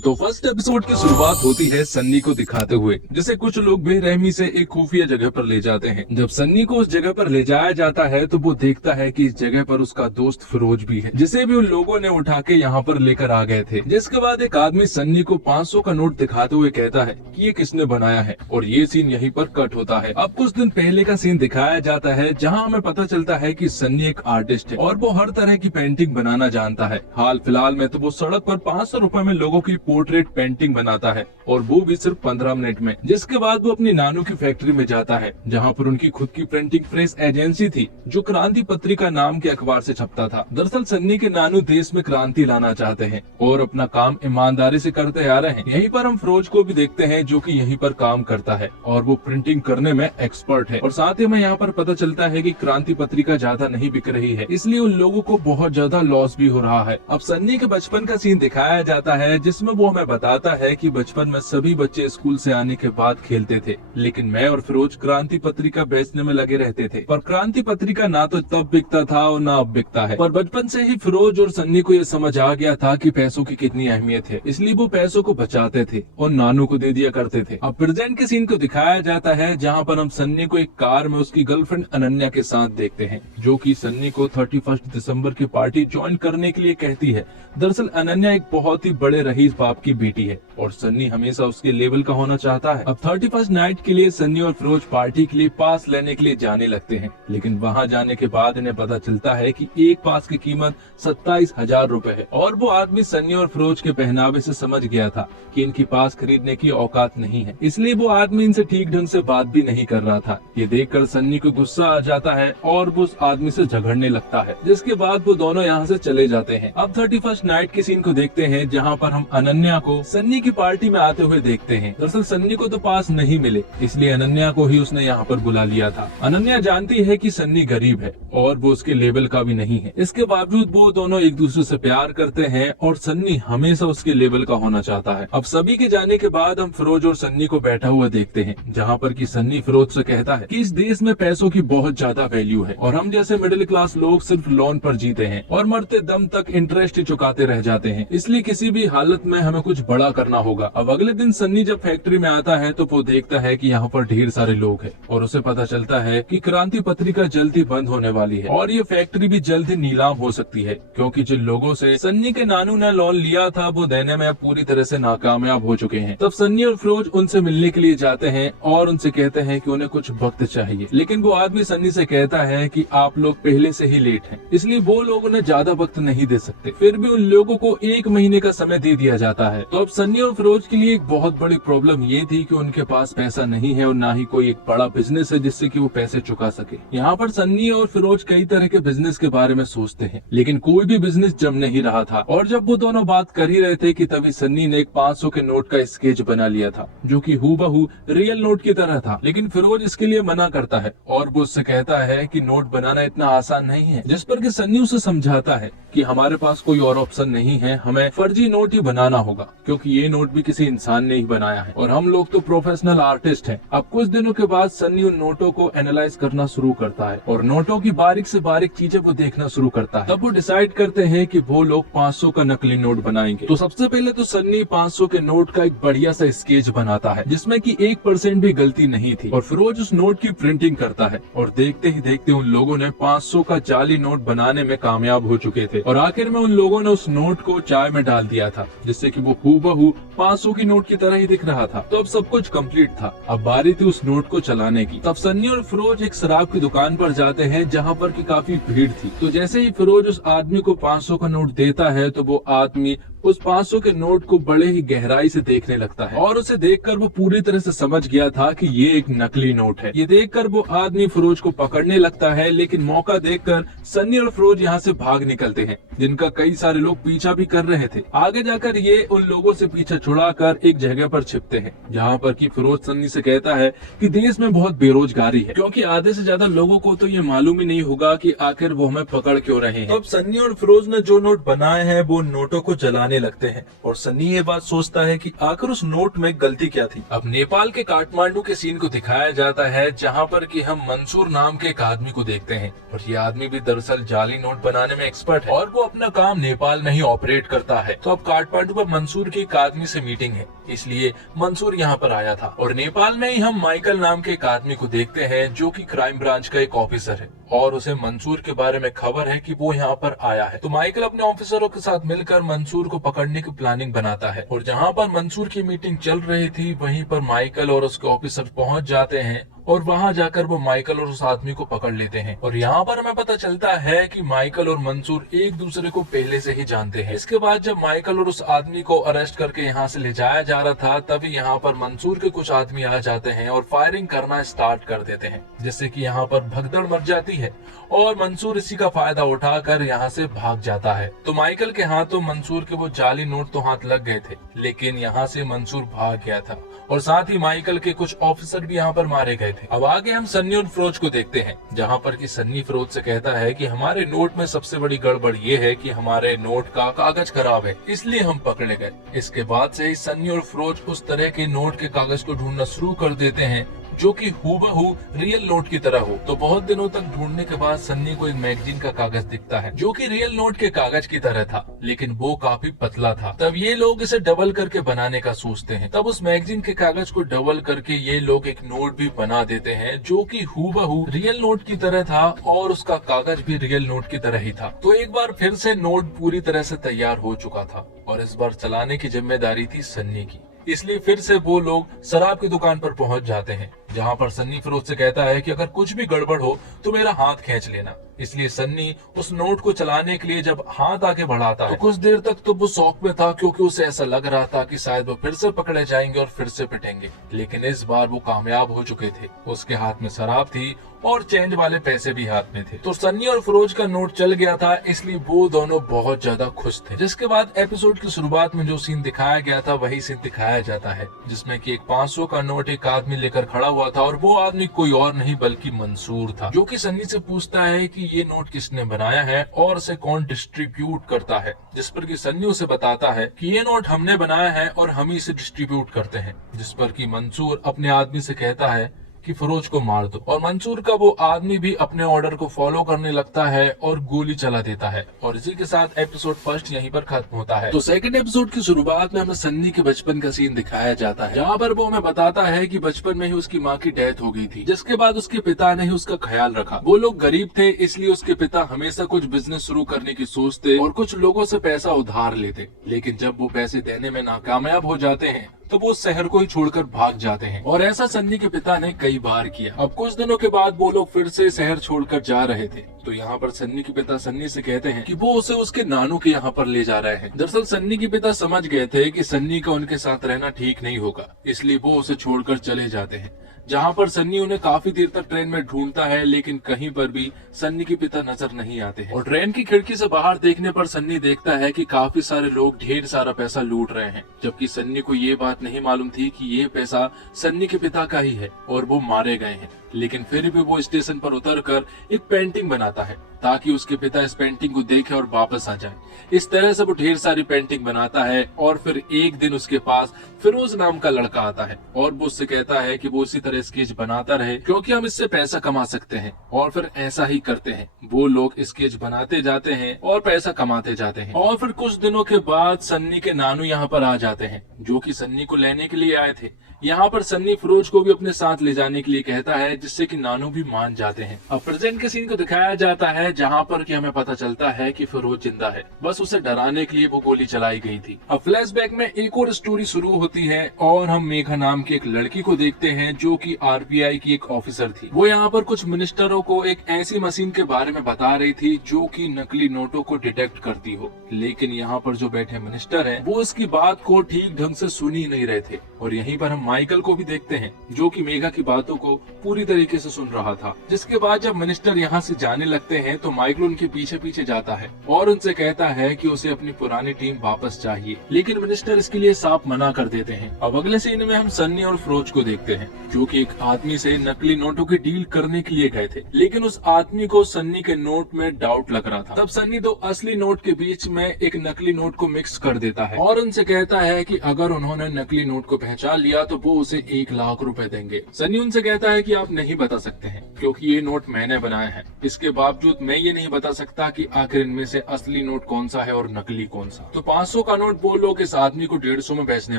तो first episode की शुरुआत होती है सन्नी को दिखाते हुए, जिसे कुछ लोग बेरहमी से एक खुफिया जगह पर ले जाते हैं। जब सन्नी को उस जगह पर ले जाया जाता है तो वो देखता है कि इस जगह पर उसका दोस्त फिरोज भी है, जिसे भी उन लोगों ने उठा के यहाँ पर लेकर आ गए थे। जिसके बाद एक आदमी सन्नी को 500 का नोट दिखाते हुए कहता है कि ये किसने बनाया है, और ये सीन यहीं पर कट होता है। अब कुछ दिन पहले का सीन दिखाया जाता है, जहाँ हमें पता चलता है कि सन्नी एक आर्टिस्ट है और वो हर तरह की पेंटिंग बनाना जानता है। हाल फिलहाल में तो वो सड़क पर 500 रुपए में लोगों की पोर्ट्रेट पेंटिंग बनाता है, और वो भी सिर्फ 15 मिनट में। जिसके बाद वो अपनी नानू की फैक्ट्री में जाता है, जहाँ पर उनकी खुद की प्रिंटिंग प्रेस एजेंसी थी, जो क्रांति पत्रिका नाम के अखबार से छपता था। दरअसल सन्नी के नानू देश में क्रांति लाना चाहते हैं और अपना काम ईमानदारी से करते आ रहे हैं। यहीं पर हम फिरोज को भी देखते हैं, जो कि यहीं पर काम करता है और वो प्रिंटिंग करने में एक्सपर्ट है। और साथ ही हमें यहाँ पर पता चलता है कि क्रांति पत्रिका ज्यादा नहीं बिक रही है, इसलिए उन लोगों को बहुत ज्यादा लॉस भी हो रहा है। अब सन्नी के बचपन का सीन दिखाया जाता है, जिसमें वो हमें बताता है कि बचपन में सभी बच्चे स्कूल से आने के बाद खेलते थे, लेकिन मैं और फिरोज क्रांति पत्रिका बेचने में लगे रहते थे। पर क्रांति पत्रिका ना तो तब बिकता था और ना अब बिकता है। पर बचपन से ही फिरोज और सन्नी को ये समझ आ गया था कि पैसों की कितनी अहमियत है, इसलिए वो पैसों को बचाते थे और नानू को दे दिया करते थे। अब प्रेजेंट के सीन को दिखाया जाता है, जहाँ पर हम सन्नी को एक कार में उसकी गर्लफ्रेंड अनन्या के साथ देखते हैं, जो कि सन्नी को 31 दिसंबर की पार्टी ज्वाइन करने के लिए कहती है। दरअसल अनन्या एक बहुत ही बड़े रईस बाप की बेटी है और सन्नी हमेशा उसके लेवल का होना चाहता है। अब 31 नाइट के लिए सन्नी और फिरोज पार्टी के लिए पास लेने के लिए जाने लगते हैं, लेकिन वहां जाने के बाद इन्हें पता चलता है कि एक पास की कीमत 27,000 रुपए है। और वो आदमी सन्नी और फिरोज के पहनावे से समझ गया था कि इनकी पास खरीदने की औकात नहीं है, इसलिए वो आदमी इनसे ठीक ढंग से बात भी नहीं कर रहा था। ये देखकर सन्नी को गुस्सा आ जाता है और वो उस आदमी से झगड़ने लगता है, जिसके बाद वो दोनों यहाँ से चले जाते हैं। अब 31 नाइट के सीन को देखते हैं, जहाँ पर हम अनन्या को सन्नी की पार्टी में आते हुए देखते हैं। दरअसल सन्नी को तो पास नहीं मिले, इसलिए अनन्या को ही उसने यहाँ पर बुला लिया था। अनन्या जानती है कि सन्नी गरीब है और वो उसके लेवल का भी नहीं है, इसके बावजूद वो दोनों एक दूसरे से प्यार करते हैं और सन्नी हमेशा उसके लेवल का होना चाहता है। अब सभी के जाने के बाद हम फिरोज और सन्नी को बैठा हुआ देखते हैं, जहाँ पर कि सन्नी फिरोज से कहता है कि इस देश में पैसों की बहुत ज्यादा वैल्यू है और हम जैसे मिडिल क्लास लोग सिर्फ लोन पर जीते हैं और मरते दम तक इंटरेस्ट ही चुकाते रह जाते हैं, इसलिए किसी भी हालत में हमें कुछ बड़ा करना होगा। अब अगले दिन सन्नी जब फैक्ट्री में आता है तो वो देखता है कि यहाँ पर ढेर सारे लोग हैं और उसे पता चलता है कि क्रांति पत्रिका जल्दी बंद होने वाली है और ये फैक्ट्री भी जल्दी नीलाम हो सकती है, क्योंकि जिन लोगों से सन्नी के नानू ने लोन लिया था वो देने में पूरी तरह से नाकामयाब हो चुके हैं। तब सन्नी और फिरोज उनसे मिलने के लिए जाते हैं और उनसे कहते हैं कि उन्हें कुछ वक्त चाहिए, लेकिन वो आदमी सन्नी से कहता है कि आप लोग पहले से ही लेट हैं, इसलिए वो लोग उन्हें ज्यादा वक्त नहीं दे सकते। फिर भी उन लोगों को 1 महीने का समय दे दिया जाता है। तो अब सन्नी और फिरोज के लिए एक बहुत बड़ी प्रॉब्लम ये थी कि उनके पास पैसा नहीं है और ना ही कोई एक बड़ा बिजनेस है जिससे कि वो पैसे चुका सके। यहाँ पर सन्नी और फिरोज कई तरह के बिजनेस के बारे में सोचते हैं, लेकिन कोई भी बिजनेस जम नहीं रहा था। और जब वो दोनों बात कर ही रहे थे कि तभी सन्नी ने एक 500 के नोट का स्केच बना लिया था, जो कि हूबहू रियल नोट की तरह था। लेकिन फिरोज इसके लिए मना करता है और वो उससे कहता है कि नोट बनाना इतना आसान नहीं है, जिस पर कि सन्नी उसे समझाता है कि हमारे पास कोई और ऑप्शन नहीं है, हमें फर्जी नोट ही बनाना होगा, क्योंकि ये नोट भी किसी इंसान ने ही बनाया है और हम लोग तो प्रोफेशनल आर्टिस्ट हैं। अब कुछ दिनों के बाद सन्नी उन नोटों को एनालाइज करना शुरू करता है और नोटों की बारीक से बारीक चीजें वो देखना शुरू करता है। तब वो डिसाइड करते हैं कि वो लोग 500 का नकली नोट बनाएंगे। तो सबसे पहले तो सन्नी 500 के नोट का एक बढ़िया सा स्केच बनाता है, जिसमें कि 1% भी गलती नहीं थी, और फिरोज उस नोट की प्रिंटिंग करता है और देखते ही देखते उन लोगों ने 500 का जाली नोट बनाने में कामयाब हो चुके थे। और आखिर में उन लोगों ने उस नोट को चाय में डाल दिया था, जिससे कि वो हूबहू 500 की नोट की तरह ही दिख रहा था। तो अब सब कुछ कंप्लीट था, अब बारी थी उस नोट को चलाने की। तब सन्नी और फिरोज एक शराब की दुकान पर जाते हैं, जहाँ पर की काफी भीड़ थी। तो जैसे ही फिरोज उस आदमी को 500 का नोट देता है तो वो आदमी उस 500 के नोट को बड़े ही गहराई से देखने लगता है और उसे देखकर वो पूरी तरह से समझ गया था कि ये एक नकली नोट है। ये देखकर वो आदमी फिरोज को पकड़ने लगता है, लेकिन मौका देखकर सन्नी और फिरोज यहाँ से भाग निकलते हैं, जिनका कई सारे लोग पीछा भी कर रहे थे। आगे जाकर ये उन लोगों से पीछा छुड़ाकर एक जगह पर छिपते हैं, जहाँ पर कि फिरोज सन्नी से कहता है कि देश में बहुत बेरोजगारी है, क्योंकि आधे से ज्यादा लोगों को तो ये मालूम ही नहीं होगा कि आखिर वो हमें पकड़ क्यों रहे हैं। तो अब सन्नी और फिरोज ने जो नोट बनाए हैं वो नोटों को जलाने आने लगते हैं और सन्नी ये बात सोचता है कि आखिर उस नोट में गलती क्या थी। अब नेपाल के काठमांडू के सीन को दिखाया जाता है जहाँ पर कि हम मंसूर नाम के एक आदमी को देखते हैं और ये आदमी भी दरअसल जाली नोट बनाने में एक्सपर्ट है और वो अपना काम नेपाल में ही ऑपरेट करता है। तो अब काठमांडू पर मंसूर के एक आदमी से मीटिंग है, इसलिए मंसूर यहाँ पर आया था। और नेपाल में ही हम माइकल नाम के एक आदमी को देखते हैं जो कि क्राइम ब्रांच का एक ऑफिसर है और उसे मंसूर के बारे में खबर है कि वो यहाँ पर आया है। तो माइकल अपने ऑफिसरों के साथ मिलकर मंसूर को पकड़ने की प्लानिंग बनाता है और जहाँ पर मंसूर की मीटिंग चल रही थी वहीं पर माइकल और उसके ऑफिसर पहुँच जाते हैं और वहां जाकर वो माइकल और उस आदमी को पकड़ लेते हैं। और यहाँ पर हमें पता चलता है कि माइकल और मंसूर एक दूसरे को पहले से ही जानते हैं। इसके बाद जब माइकल और उस आदमी को अरेस्ट करके यहाँ से ले जाया जा रहा था तभी यहाँ पर मंसूर के कुछ आदमी आ जाते हैं और फायरिंग करना स्टार्ट कर देते हैं, जिससे कि यहाँ पर भगदड़ मच जाती है और मंसूर इसी का फायदा उठाकर यहाँ से भाग जाता है। तो माइकल के हाथों मंसूर के वो जाली नोट तो हाथ लग गए थे, लेकिन यहाँ से मंसूर भाग गया था और साथ ही माइकल के कुछ ऑफिसर भी यहाँ पर मारे गए थे। अब आगे हम सन्नी और फिरोज को देखते हैं, जहाँ पर कि सन्नी फिरोज से कहता है कि हमारे नोट में सबसे बड़ी गड़बड़ ये है कि हमारे नोट का कागज खराब है, इसलिए हम पकड़े गए। इसके बाद से ही सन्नी और फिरोज उस तरह के नोट के कागज को ढूंढना शुरू कर देते हैं जो कि हूबहू रियल नोट की तरह हो। तो बहुत दिनों तक ढूंढने के बाद सन्नी को एक मैगजीन का कागज दिखता है जो कि रियल नोट के कागज की तरह था, लेकिन वो काफी पतला था। तब ये लोग इसे डबल करके बनाने का सोचते हैं। तब उस मैगजीन के कागज को डबल करके ये लोग एक नोट भी बना देते हैं जो कि हूबहू रियल नोट की तरह था और उसका कागज भी रियल नोट की तरह ही था। तो एक बार फिर से नोट पूरी तरह से तैयार हो चुका था और इस बार चलाने की जिम्मेदारी थी सन्नी की, इसलिए फिर से वो लोग शराब की दुकान पर पहुंच जाते हैं, जहां पर सन्नी फिरोज से कहता है कि अगर कुछ भी गड़बड़ हो तो मेरा हाथ खींच लेना। इसलिए सन्नी उस नोट को चलाने के लिए जब हाथ आगे बढ़ाता है तो कुछ देर तक तो वो शौक में था, क्योंकि उसे ऐसा लग रहा था कि शायद वो फिर से पकड़े जाएंगे और फिर से पिटेंगे। लेकिन इस बार वो कामयाब हो चुके थे। उसके हाथ में शराब थी और चेंज वाले पैसे भी हाथ में थे। तो सन्नी और फिरोज का नोट चल गया था, इसलिए वो दोनों बहुत ज्यादा खुश थे। जिसके बाद एपिसोड की शुरुआत में जो सीन दिखाया गया था वही सीन दिखाया जाता है, जिसमें कि एक 500 का नोट एक आदमी लेकर खड़ा हुआ था और वो आदमी कोई और नहीं बल्कि मंसूर था, जो कि सन्नी से पूछता है कि ये नोट किसने बनाया है और इसे कौन डिस्ट्रीब्यूट करता है। जिस पर कि सन्नी उसे बताता है कि ये नोट हमने बनाया है और हम ही इसे डिस्ट्रीब्यूट करते हैं। जिस पर कि मंसूर अपने आदमी से कहता है कि फिरोज को मार दो और मंसूर का वो आदमी भी अपने ऑर्डर को फॉलो करने लगता है और गोली चला देता है। और इसी के साथ एपिसोड फर्स्ट यहीं पर खत्म होता है। तो सेकंड एपिसोड की शुरुआत में हमें सन्नी के बचपन का सीन दिखाया जाता है, जहाँ पर वो हमें बताता है कि बचपन में ही उसकी माँ की डेथ हो गई थी, जिसके बाद उसके पिता ने ही उसका ख्याल रखा। वो लोग गरीब थे, इसलिए उसके पिता हमेशा कुछ बिजनेस शुरू करने की सोचते और कुछ लोगों से पैसा उधार लेते, लेकिन जब वो पैसे देने में नाकामयाब हो जाते हैं तो वो शहर को ही छोड़कर भाग जाते हैं। और ऐसा सन्नी के पिता ने कई बार किया। अब कुछ दिनों के बाद वो लोग फिर से शहर छोड़कर जा रहे थे, तो यहाँ पर सन्नी के पिता सन्नी से कहते हैं कि वो उसे उसके नानू के यहाँ पर ले जा रहे हैं। दरअसल सन्नी के पिता समझ गए थे कि सन्नी का उनके साथ रहना ठीक नहीं होगा, इसलिए वो उसे छोड़कर चले जाते हैं। जहाँ पर सन्नी उन्हें काफी देर तक ट्रेन में ढूंढता है, लेकिन कहीं पर भी सन्नी के पिता नजर नहीं आते हैं। और ट्रेन की खिड़की से बाहर देखने पर सन्नी देखता है कि काफी सारे लोग ढेर सारा पैसा लूट रहे हैं, जबकि सन्नी को ये बात नहीं मालूम थी कि ये पैसा सन्नी के पिता का ही है और वो मारे गए हैं। लेकिन फिर भी वो स्टेशन पर उतरकर एक पेंटिंग बनाता है ताकि उसके पिता इस पेंटिंग को देखें और वापस आ जाए। इस तरह से वो ढेर सारी पेंटिंग बनाता है और फिर एक दिन उसके पास फिरोज नाम का लड़का आता है और वो उससे कहता है कि वो इसी तरह स्केच बनाता रहे, क्योंकि हम इससे पैसा कमा सकते हैं। और फिर ऐसा ही करते हैं, वो लोग स्केच बनाते जाते हैं और पैसा कमाते जाते हैं। और फिर कुछ दिनों के बाद सन्नी के नानू यहाँ पर आ जाते हैं, जो कि सन्नी को लेने के लिए आए थे। यहाँ पर सन्नी फिरोज को भी अपने साथ ले जाने के लिए कहता है, जिससे कि नानू भी मान जाते हैं। अब प्रेजेंट के सीन को दिखाया जाता है, जहाँ पर कि हमें पता चलता है कि फिरोज जिंदा है, बस उसे डराने के लिए वो गोली चलाई गई थी। अब फ्लैशबैक में एक और स्टोरी शुरू होती है और हम मेघा नाम की एक लड़की को देखते हैं, जो कि आरबीआई की एक ऑफिसर थी। वो यहाँ पर कुछ मिनिस्टरों को एक ऐसी मशीन के बारे में बता रही थी जो कि नकली नोटों को डिटेक्ट करती हो, लेकिन यहाँ पर जो बैठे मिनिस्टर हैं वो इसकी बात को ठीक ढंग से सुन ही नहीं रहे थे। और यहीं पर हम माइकल को भी देखते हैं, जो कि मेघा की बातों को पूरी तरीके से सुन रहा था। जिसके बाद जब मिनिस्टर यहाँ से जाने लगते हैं तो माइकल उनके पीछे पीछे जाता है और उनसे कहता है कि उसे अपनी पुरानी टीम वापस चाहिए, लेकिन मिनिस्टर इसके लिए साफ मना कर देते हैं। अब अगले सीन में हम सन्नी और फिरोज को देखते हैं, जो कि एक आदमी से नकली नोटों की डील करने के लिए गए थे, लेकिन उस आदमी को सन्नी के नोट में डाउट लग रहा था। तब सन्नी दो असली नोट के बीच में एक नकली नोट को मिक्स कर देता है और उनसे कहता है कि अगर उन्होंने नकली नोट को पहचान लिया तो वो उसे 1 लाख रुपए देंगे। सन्नी उनसे कहता है कि आप नहीं बता सकते हैं क्योंकि ये नोट मैंने बनाया है। इसके बावजूद मैं ये नहीं बता सकता कि आखिर इनमें से असली नोट कौन सा है और नकली कौन सा। तो 500 का नोट वो लोग इस आदमी को 150 में बेचने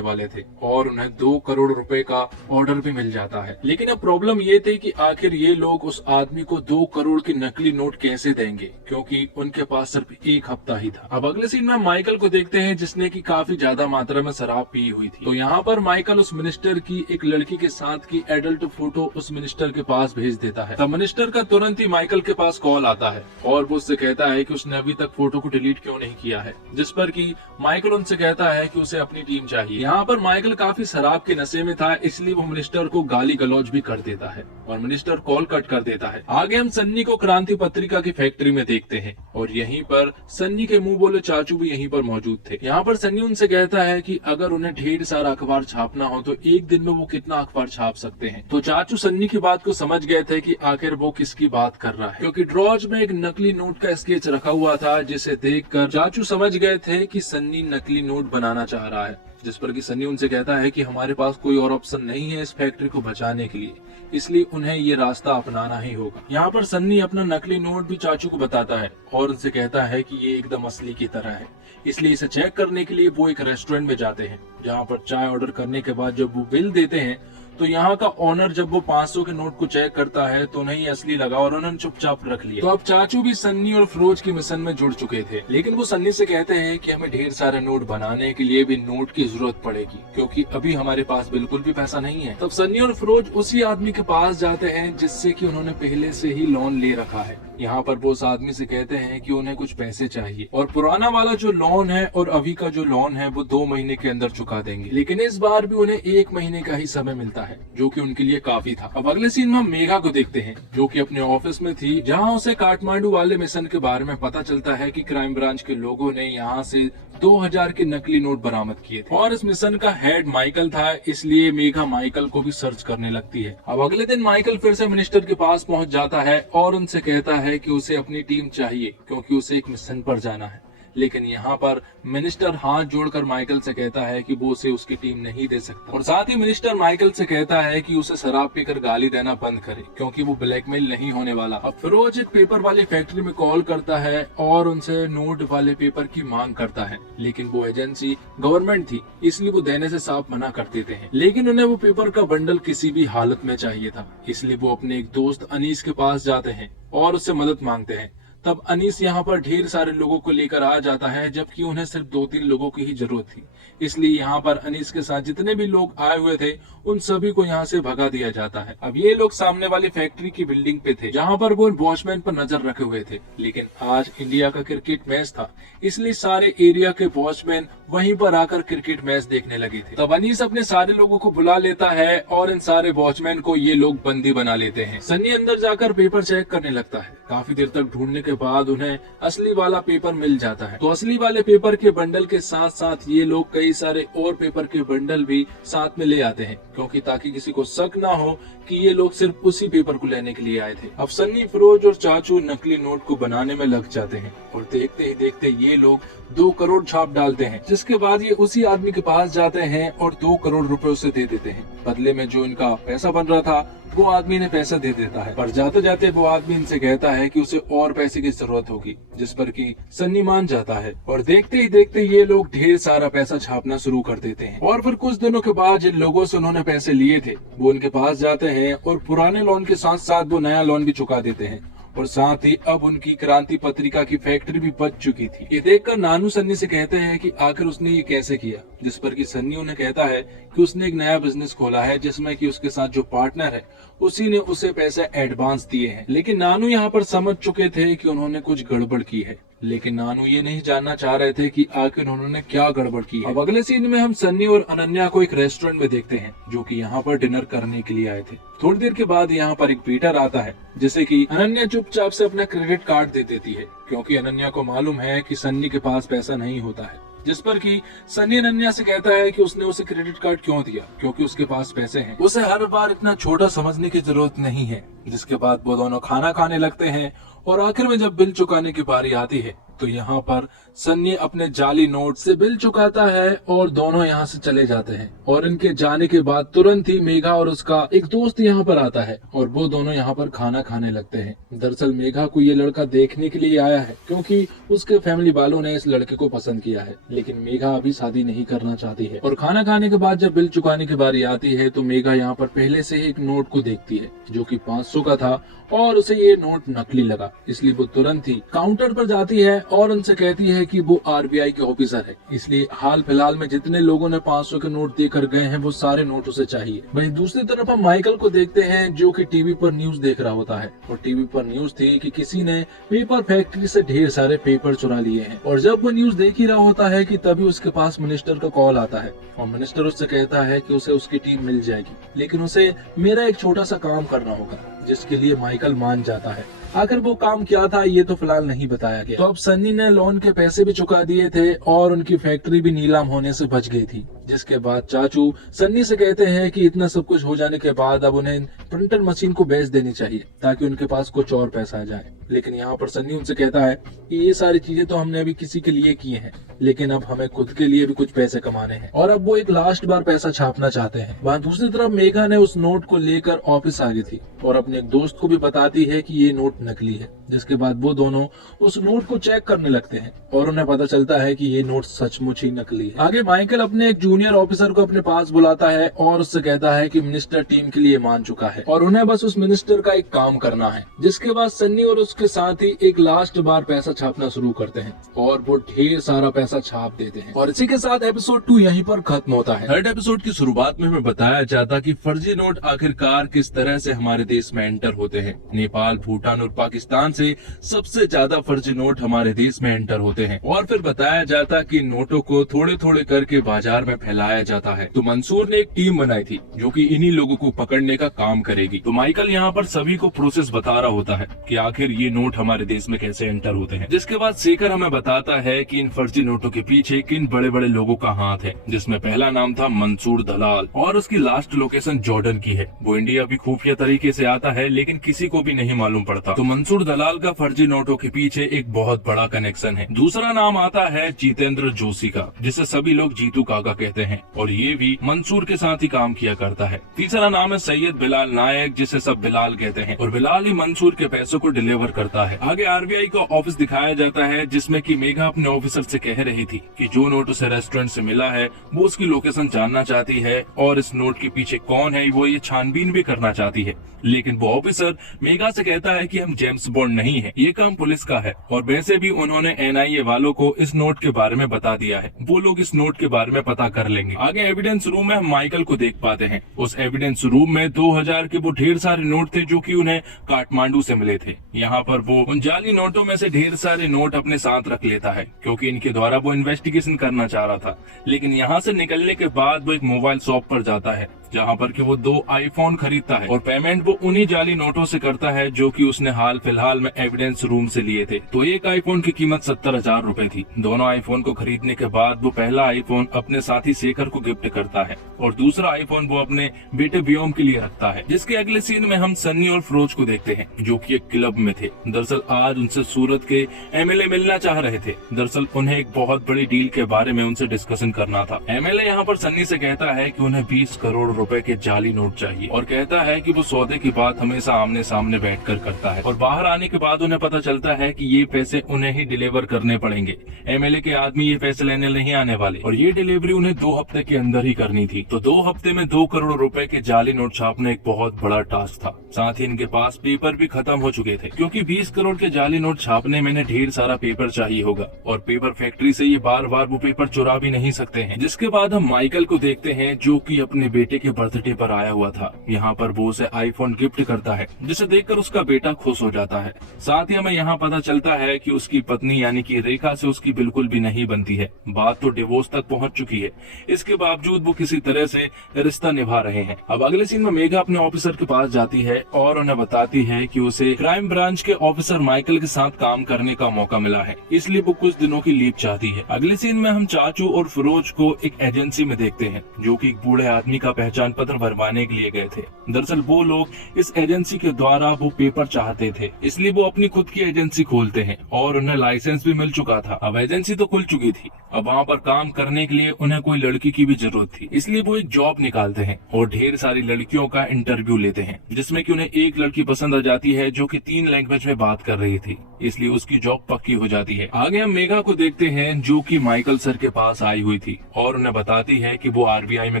वाले थे और उन्हें 2 करोड़ रुपए का ऑर्डर भी मिल जाता है। लेकिन अब प्रॉब्लम ये थी कि आखिर ये लोग उस आदमी को 2 करोड़ की नकली नोट कैसे देंगे, क्योंकि उनके पास सिर्फ 1 हफ्ता ही था। अब अगले सीन में माइकल को देखते हैं, जिसने की काफी ज्यादा मात्रा में शराब पी हुई थी। तो यहाँ पर माइकल उस मिनिस्टर की एक लड़की के साथ की एडल्ट फोटो उस मिनिस्टर के पास भेज देता है। तब मिनिस्टर का तुरंत ही माइकल के पास कॉल आता है और वो उससे कहता है कि उसने अभी तक फोटो को डिलीट क्यों नहीं किया है, जिस पर कि माइकल उनसे कहता है कि उसे अपनी टीम चाहिए। यहाँ पर माइकल काफी शराब के नशे में था, इसलिए वो मिनिस्टर को गाली गलौज भी कर देता है और मिनिस्टर कॉल कट कर देता है। आगे हम सन्नी को क्रांति पत्रिका की फैक्ट्री में देखते हैं और यहीं पर सन्नी के मुंह बोले चाचू भी यहीं पर मौजूद थे। यहाँ पर सन्नी उनसे कहता है कि अगर उन्हें ढेर सारा अखबार छापना हो तो एक दिन में वो कितना अखबार छाप सकते हैं। तो चाचू सन्नी की बात को समझ गए थे कि आखिर वो किसकी बात कर रहा है, क्योंकि ड्रॉज में एक नकली नोट का स्केच रखा हुआ था, जिसे देखकर चाचू समझ गए थे कि सन्नी नकली नोट बनाना चाह रहा है। जिस पर कि सन्नी उनसे कहता है कि हमारे पास कोई और ऑप्शन नहीं है इस फैक्ट्री को बचाने के लिए, इसलिए उन्हें ये रास्ता अपनाना ही होगा। यहाँ पर सन्नी अपना नकली नोट भी चाचू को बताता है और उनसे कहता है कि ये एकदम असली की तरह है, इसलिए इसे चेक करने के लिए वो एक रेस्टोरेंट में जाते हैं, जहाँ पर चाय ऑर्डर करने के बाद जब वो बिल देते हैं तो यहाँ का ओनर जब वो 500 के नोट को चेक करता है तो नहीं असली लगा और उन्होंने चुपचाप रख लिया। तो अब चाचू भी सन्नी और फिरोज की मिशन में जुड़ चुके थे, लेकिन वो सन्नी से कहते हैं कि हमें ढेर सारे नोट बनाने के लिए भी नोट की जरूरत पड़ेगी, क्योंकि अभी हमारे पास बिल्कुल भी पैसा नहीं है। तब सन्नी और फिरोज उसी आदमी के पास जाते हैं जिससे कि उन्होंने पहले से ही लोन ले रखा है। यहाँ पर वो उस आदमी से कहते हैं कि उन्हें कुछ पैसे चाहिए और पुराना वाला जो लोन है और अभी का जो लोन है वो 2 महीने के अंदर चुका देंगे, लेकिन इस बार भी उन्हें 1 महीने का ही समय मिलता है, जो कि उनके लिए काफी था। अब अगले सीन में हम मेघा को देखते हैं, जो कि अपने ऑफिस में थी, जहां उसे काठमांडू वाले मिशन के बारे में पता चलता है कि क्राइम ब्रांच के लोगों ने यहाँ से 2000 के नकली नोट बरामद किए थे और इस मिशन का हेड माइकल था, इसलिए मेघा माइकल को भी सर्च करने लगती है। अब अगले दिन माइकल फिर से मिनिस्टर के पास पहुंच जाता है और उनसे कहता है कि उसे अपनी टीम चाहिए, क्योंकि उसे एक मिशन पर जाना है। लेकिन यहाँ पर मिनिस्टर हाथ जोड़कर माइकल से कहता है कि वो उसे उसकी टीम नहीं दे सकता और साथ ही मिनिस्टर माइकल से कहता है कि उसे शराब पीकर गाली देना बंद करे, क्योंकि वो ब्लैकमेल नहीं होने वाला। अब फिरोज एक पेपर वाली फैक्ट्री में कॉल करता है और उनसे नोट वाले पेपर की मांग करता है, लेकिन वो एजेंसी गवर्नमेंट थी, इसलिए वो देने से साफ मना कर देते हैं। लेकिन उन्हें वो पेपर का बंडल किसी भी हालत में चाहिए था, इसलिए वो अपने एक दोस्त अनीस के पास जाते हैं और उससे मदद मांगते हैं। तब अनीस यहाँ पर ढेर सारे लोगों को लेकर आ जाता है, जबकि उन्हें सिर्फ 2-3 लोगों की ही जरूरत थी, इसलिए यहाँ पर अनीस के साथ जितने भी लोग आए हुए थे उन सभी को यहाँ से भगा दिया जाता है। अब ये लोग सामने वाली फैक्ट्री की बिल्डिंग पे थे, जहाँ पर वो वॉचमैन पर नजर रखे हुए थे, लेकिन आज इंडिया का क्रिकेट मैच था, इसलिए सारे एरिया के वॉचमैन वहीं पर आकर क्रिकेट मैच देखने लगे थे। तब अनीस अपने सारे लोगों को बुला लेता है और इन सारे वॉचमैन को ये लोग बंदी बना लेते हैं। सन्नी अंदर जाकर पेपर चेक करने लगता है। काफी देर तक ढूंढने के बाद उन्हें असली वाला पेपर मिल जाता है। तो असली वाले पेपर के बंडल के साथ साथ ये लोग कई सारे और पेपर के बंडल भी साथ में ले आते हैं, क्योंकि ताकि किसी को शक ना हो कि ये लोग सिर्फ उसी पेपर को लेने के लिए आए थे। अब सन्नी, फिरोज और चाचू नकली नोट को बनाने में लग जाते हैं और देखते ही देखते ये लोग 2 करोड़ छाप डालते हैं, जिसके बाद ये उसी आदमी के पास जाते हैं और 2 करोड़ रुपए उसे दे देते हैं। बदले में जो इनका पैसा बन रहा था वो आदमी ने पैसा दे देता है, पर जाते जाते वो आदमी इनसे कहता है कि उसे और पैसे की जरूरत होगी, जिस पर कि सन्नी मान जाता है और देखते ही देखते ये लोग ढेर सारा पैसा छापना शुरू कर देते हैं। और फिर कुछ दिनों के बाद जिन लोगों से उन्होंने पैसे लिए थे वो उनके पास जाते हैं और पुराने लोन के साथ साथ वो नया लोन भी चुका देते हैं और साथ ही अब उनकी क्रांति पत्रिका की फैक्ट्री भी बच चुकी थी। ये देखकर नानू सन्नी से कहते हैं कि आखिर उसने ये कैसे किया, जिस पर कि सन्नी उन्हें कहता है कि उसने एक नया बिजनेस खोला है, जिसमें कि उसके साथ जो पार्टनर है उसी ने उसे पैसे एडवांस दिए हैं। लेकिन नानू यहाँ पर समझ चुके थे कि उन्होंने कुछ गड़बड़ की है, लेकिन नानू ये नहीं जानना चाह रहे थे कि आखिर उन्होंने क्या गड़बड़ की है। अब अगले सीन में हम सन्नी और अनन्या को एक रेस्टोरेंट में देखते हैं, जो कि यहाँ पर डिनर करने के लिए आए थे। थोड़ी देर के बाद यहाँ पर एक वेटर आता है, जिसे कि अनन्या चुपचाप से अपना क्रेडिट कार्ड दे देती है, क्योंकि अनन्या को मालूम है कि सन्नी के पास पैसा नहीं होता है। जिस पर कि सन्नी अनन्या से कहता है कि उसने उसे क्रेडिट कार्ड क्यों दिया, क्योंकि उसके पास पैसे हैं। उसे हर बार इतना छोटा समझने की जरूरत नहीं है। जिसके बाद वो दोनों खाना खाने लगते हैं और आखिर में जब बिल चुकाने की बारी आती है तो यहाँ पर सन्नी अपने जाली नोट से बिल चुकाता है और दोनों यहाँ से चले जाते हैं। और इनके जाने के बाद तुरंत ही मेघा और उसका एक दोस्त यहाँ पर आता है और वो दोनों यहाँ पर खाना खाने लगते हैं। दरअसल मेघा को ये लड़का देखने के लिए आया है, क्योंकि उसके फैमिली वालों ने इस लड़के को पसंद किया है, लेकिन मेघा अभी शादी नहीं करना चाहती है। और खाना खाने के बाद जब बिल चुकाने की बारी आती है तो मेघा यहाँ पर पहले से ही एक नोट को देखती है, जो कि 500 का था और उसे ये नोट नकली लगा। इसलिए वो तुरंत ही काउंटर पर जाती है और उनसे कहती है कि वो आरबीआई के ऑफिसर है, इसलिए हाल फिलहाल में जितने लोगों ने 500 के नोट देकर गए हैं वो सारे नोट उसे चाहिए। वहीं दूसरी तरफ हम माइकल को देखते हैं, जो कि टीवी पर न्यूज देख रहा होता है और टीवी पर न्यूज थी कि किसी ने पेपर फैक्ट्री से ढेर सारे पेपर चुरा लिए हैं। और जब वो न्यूज देख ही रहा होता है कि तभी उसके पास मिनिस्टर का कॉल आता है और मिनिस्टर उससे कहता है कि उसे उसकी टीम मिल जाएगी, लेकिन उसे मेरा एक छोटा सा काम करना होगा, जिसके लिए माइकल मान जाता है। आखिर वो काम क्या था ये तो फिलहाल नहीं बताया गया। तो अब सन्नी ने लोन के पैसे भी चुका दिए थे और उनकी फैक्ट्री भी नीलाम होने से बच गई थी। जिसके बाद चाचू सन्नी से कहते हैं कि इतना सब कुछ हो जाने के बाद अब उन्हें प्रिंटर मशीन को बेच देनी चाहिए, ताकि उनके पास कुछ और पैसा आ जाए। लेकिन यहाँ पर सन्नी उनसे कहता है कि ये सारी चीजें तो हमने अभी किसी के लिए की हैं, लेकिन अब हमें खुद के लिए भी कुछ पैसे कमाने हैं और अब वो एक लास्ट बार पैसा छापना चाहते हैं। वहाँ दूसरी तरफ मेघा ने उस नोट को लेकर ऑफिस आ गई थी और अपने एक दोस्त को भी बताती है कि ये नोट नकली है। जिसके बाद वो दोनों उस नोट को चेक करने लगते हैं और उन्हें पता चलता है कि ये नोट सचमुच ही नकली है। आगे माइकल अपने एक जूनियर ऑफिसर को अपने पास बुलाता है और उससे कहता है कि मिनिस्टर टीम के लिए मान चुका है और उन्हें बस उस मिनिस्टर का एक काम करना है। जिसके बाद सन्नी और उसके साथ ही एक लास्ट बार पैसा छापना शुरू करते हैं और वो ढेर सारा पैसा छाप देते हैं। और इसी के साथ एपिसोड 2 यहीं पर खत्म होता है। थर्ड एपिसोड की शुरुआत में हमें बताया जाता कि फर्जी नोट आखिरकार किस तरह से हमारे देश में एंटर होते हैं। नेपाल, भूटान और पाकिस्तान से सबसे ज्यादा फर्जी नोट हमारे देश में एंटर होते हैं। और फिर बताया जाता कि नोटों को थोड़े थोड़े करके बाजार में फैलाया जाता है। तो मंसूर ने एक टीम बनाई थी जो कि इन्हीं लोगों को पकड़ने का काम करेगी। तो माइकल यहाँ पर सभी को प्रोसेस बता रहा होता है कि आखिर ये नोट हमारे देश में कैसे एंटर होते हैं। जिसके बाद शेखर हमें बताता है कि इन फर्जी नोटों के पीछे किन बड़े बड़े लोगों का हाथ है, जिसमें पहला नाम था मंसूर दलाल और उसकी लास्ट लोकेशन जॉर्डन की है। वो इंडिया भी खुफिया तरीके से आता है, लेकिन किसी को भी नहीं मालूम पड़ता। तो मंसूर दलाल का फर्जी नोटों के पीछे एक बहुत बड़ा कनेक्शन है। दूसरा नाम आता है जितेंद्र जोशी का, जिसे सभी लोग जीतू काका कहते हैं और ये भी मंसूर के साथ ही काम किया करता है। तीसरा नाम है सैयद बिलाल नायक, जिसे सब बिलाल कहते हैं और बिलाल ही मंसूर के पैसों को डिलीवर करता है। आगे आरबीआई का ऑफिस दिखाया जाता है, जिसमें कि मेघा अपने ऑफिसर से कह रही थी कि जो नोट उसे रेस्टोरेंट से मिला है वो उसकी लोकेशन जानना चाहती है और इस नोट के पीछे कौन है वो ये छानबीन भी करना चाहती है। लेकिन वो ऑफिसर मेघा से कहता है कि हम जेम्स बॉन्ड नहीं है, ये काम पुलिस का है और वैसे भी उन्होंने एनआईए वालों को इस नोट के बारे में बता दिया है, वो लोग इस नोट के बारे में पता कर लेंगे। आगे एविडेंस रूम में हम माइकल को देख पाते हैं। उस एविडेंस रूम में 2000 के वो ढेर सारे नोट थे जो कि उन्हें काठमांडू से मिले थे। यहाँ पर वो उन जाली नोटों में से ढेर सारे नोट अपने साथ रख लेता है, क्योंकि इनके द्वारा वो इन्वेस्टिगेशन करना चाह रहा था। लेकिन यहाँ से निकलने के बाद वो एक मोबाइल शॉप पर जाता है, जहाँ पर कि वो 2 आईफोन खरीदता है और पेमेंट वो उन्हीं जाली नोटों से करता है जो कि उसने हाल फिलहाल में एविडेंस रूम से लिए थे। तो एक आईफोन की कीमत 70,000 रुपए थी। दोनों आईफोन को खरीदने के बाद वो पहला आईफोन अपने साथी शेखर को गिफ्ट करता है और दूसरा आईफोन वो अपने बेटे व्योम के लिए रखता है। जिसके अगले सीन में हम सन्नी और फिरोज को देखते हैं, जो कि एक क्लब में थे। दरअसल आज उनसे सूरत के एमएलए मिलना चाह रहे थे। दरअसल उन्हें एक बहुत बड़ी डील के बारे में उनसे डिस्कशन करना था। एमएलए यहाँ पर सन्नी से कहता है कि उन्हें 20 करोड़ रुपए के जाली नोट चाहिए और कहता है कि वो सौदे की बात हमेशा आमने सामने बैठकर करता है। और बाहर आने के बाद उन्हें पता चलता है कि ये पैसे उन्हें ही डिलीवर करने पड़ेंगे। एमएलए के आदमी ये पैसे लेने नहीं आने वाले और ये डिलीवरी उन्हें 2 हफ्ते के अंदर ही करनी थी। तो 2 हफ्ते में 2 करोड़ रुपए के जाली नोट छापना एक बहुत बड़ा टास्क था। साथ ही इनके पास पेपर भी खत्म हो चुके थे, क्योंकि 20 करोड़ के जाली नोट छापने में ढेर सारा पेपर चाहिए होगा और पेपर फैक्ट्री से ये बार बार वो पेपर चुरा भी नहीं सकते हैं। जिसके बाद हम माइकल को देखते हैं, जो कि अपने बेटे के बर्थडे पर आया हुआ था। यहाँ पर वो उसे आईफोन गिफ्ट करता है, जिसे देखकर उसका बेटा खुश हो जाता है। साथ ही हमें यहाँ पता चलता है कि उसकी पत्नी यानी कि रेखा से उसकी बिल्कुल भी नहीं बनती है। बात तो डिवोर्स तक पहुँच चुकी है, इसके बावजूद वो किसी तरह से रिश्ता निभा रहे हैं। अब अगले सीन में मेघा अपने ऑफिसर के पास जाती है और उन्हें बताती है कि उसे क्राइम ब्रांच के ऑफिसर माइकल के साथ काम करने का मौका मिला है, इसलिए वो कुछ दिनों की लीव चाहती है। अगले सीन में हम चाचू और फिरोज को एक एजेंसी में देखते हैं, जो कि एक बूढ़े आदमी का पहचान पत्र भरवाने के लिए गए थे। दरअसल वो लोग इस एजेंसी के द्वारा वो पेपर चाहते थे, इसलिए वो अपनी खुद की एजेंसी खोलते हैं और उन्हें लाइसेंस भी मिल चुका था। अब एजेंसी तो खुल चुकी थी, अब वहाँ पर काम करने के लिए उन्हें कोई लड़की की भी जरूरत थी, इसलिए वो एक जॉब निकालते हैं और ढेर सारी लड़कियों का इंटरव्यू लेते हैं, जिसमें कि उन्हें एक लड़की पसंद आ जाती है जो कि 3 लैंग्वेज में बात कर रही थी, इसलिए उसकी जॉब पक्की हो जाती है। आगे हम मेघा को देखते हैं, जो कि माइकल सर के पास आई हुई थी और उन्हें बताती है कि वो आरबीआई में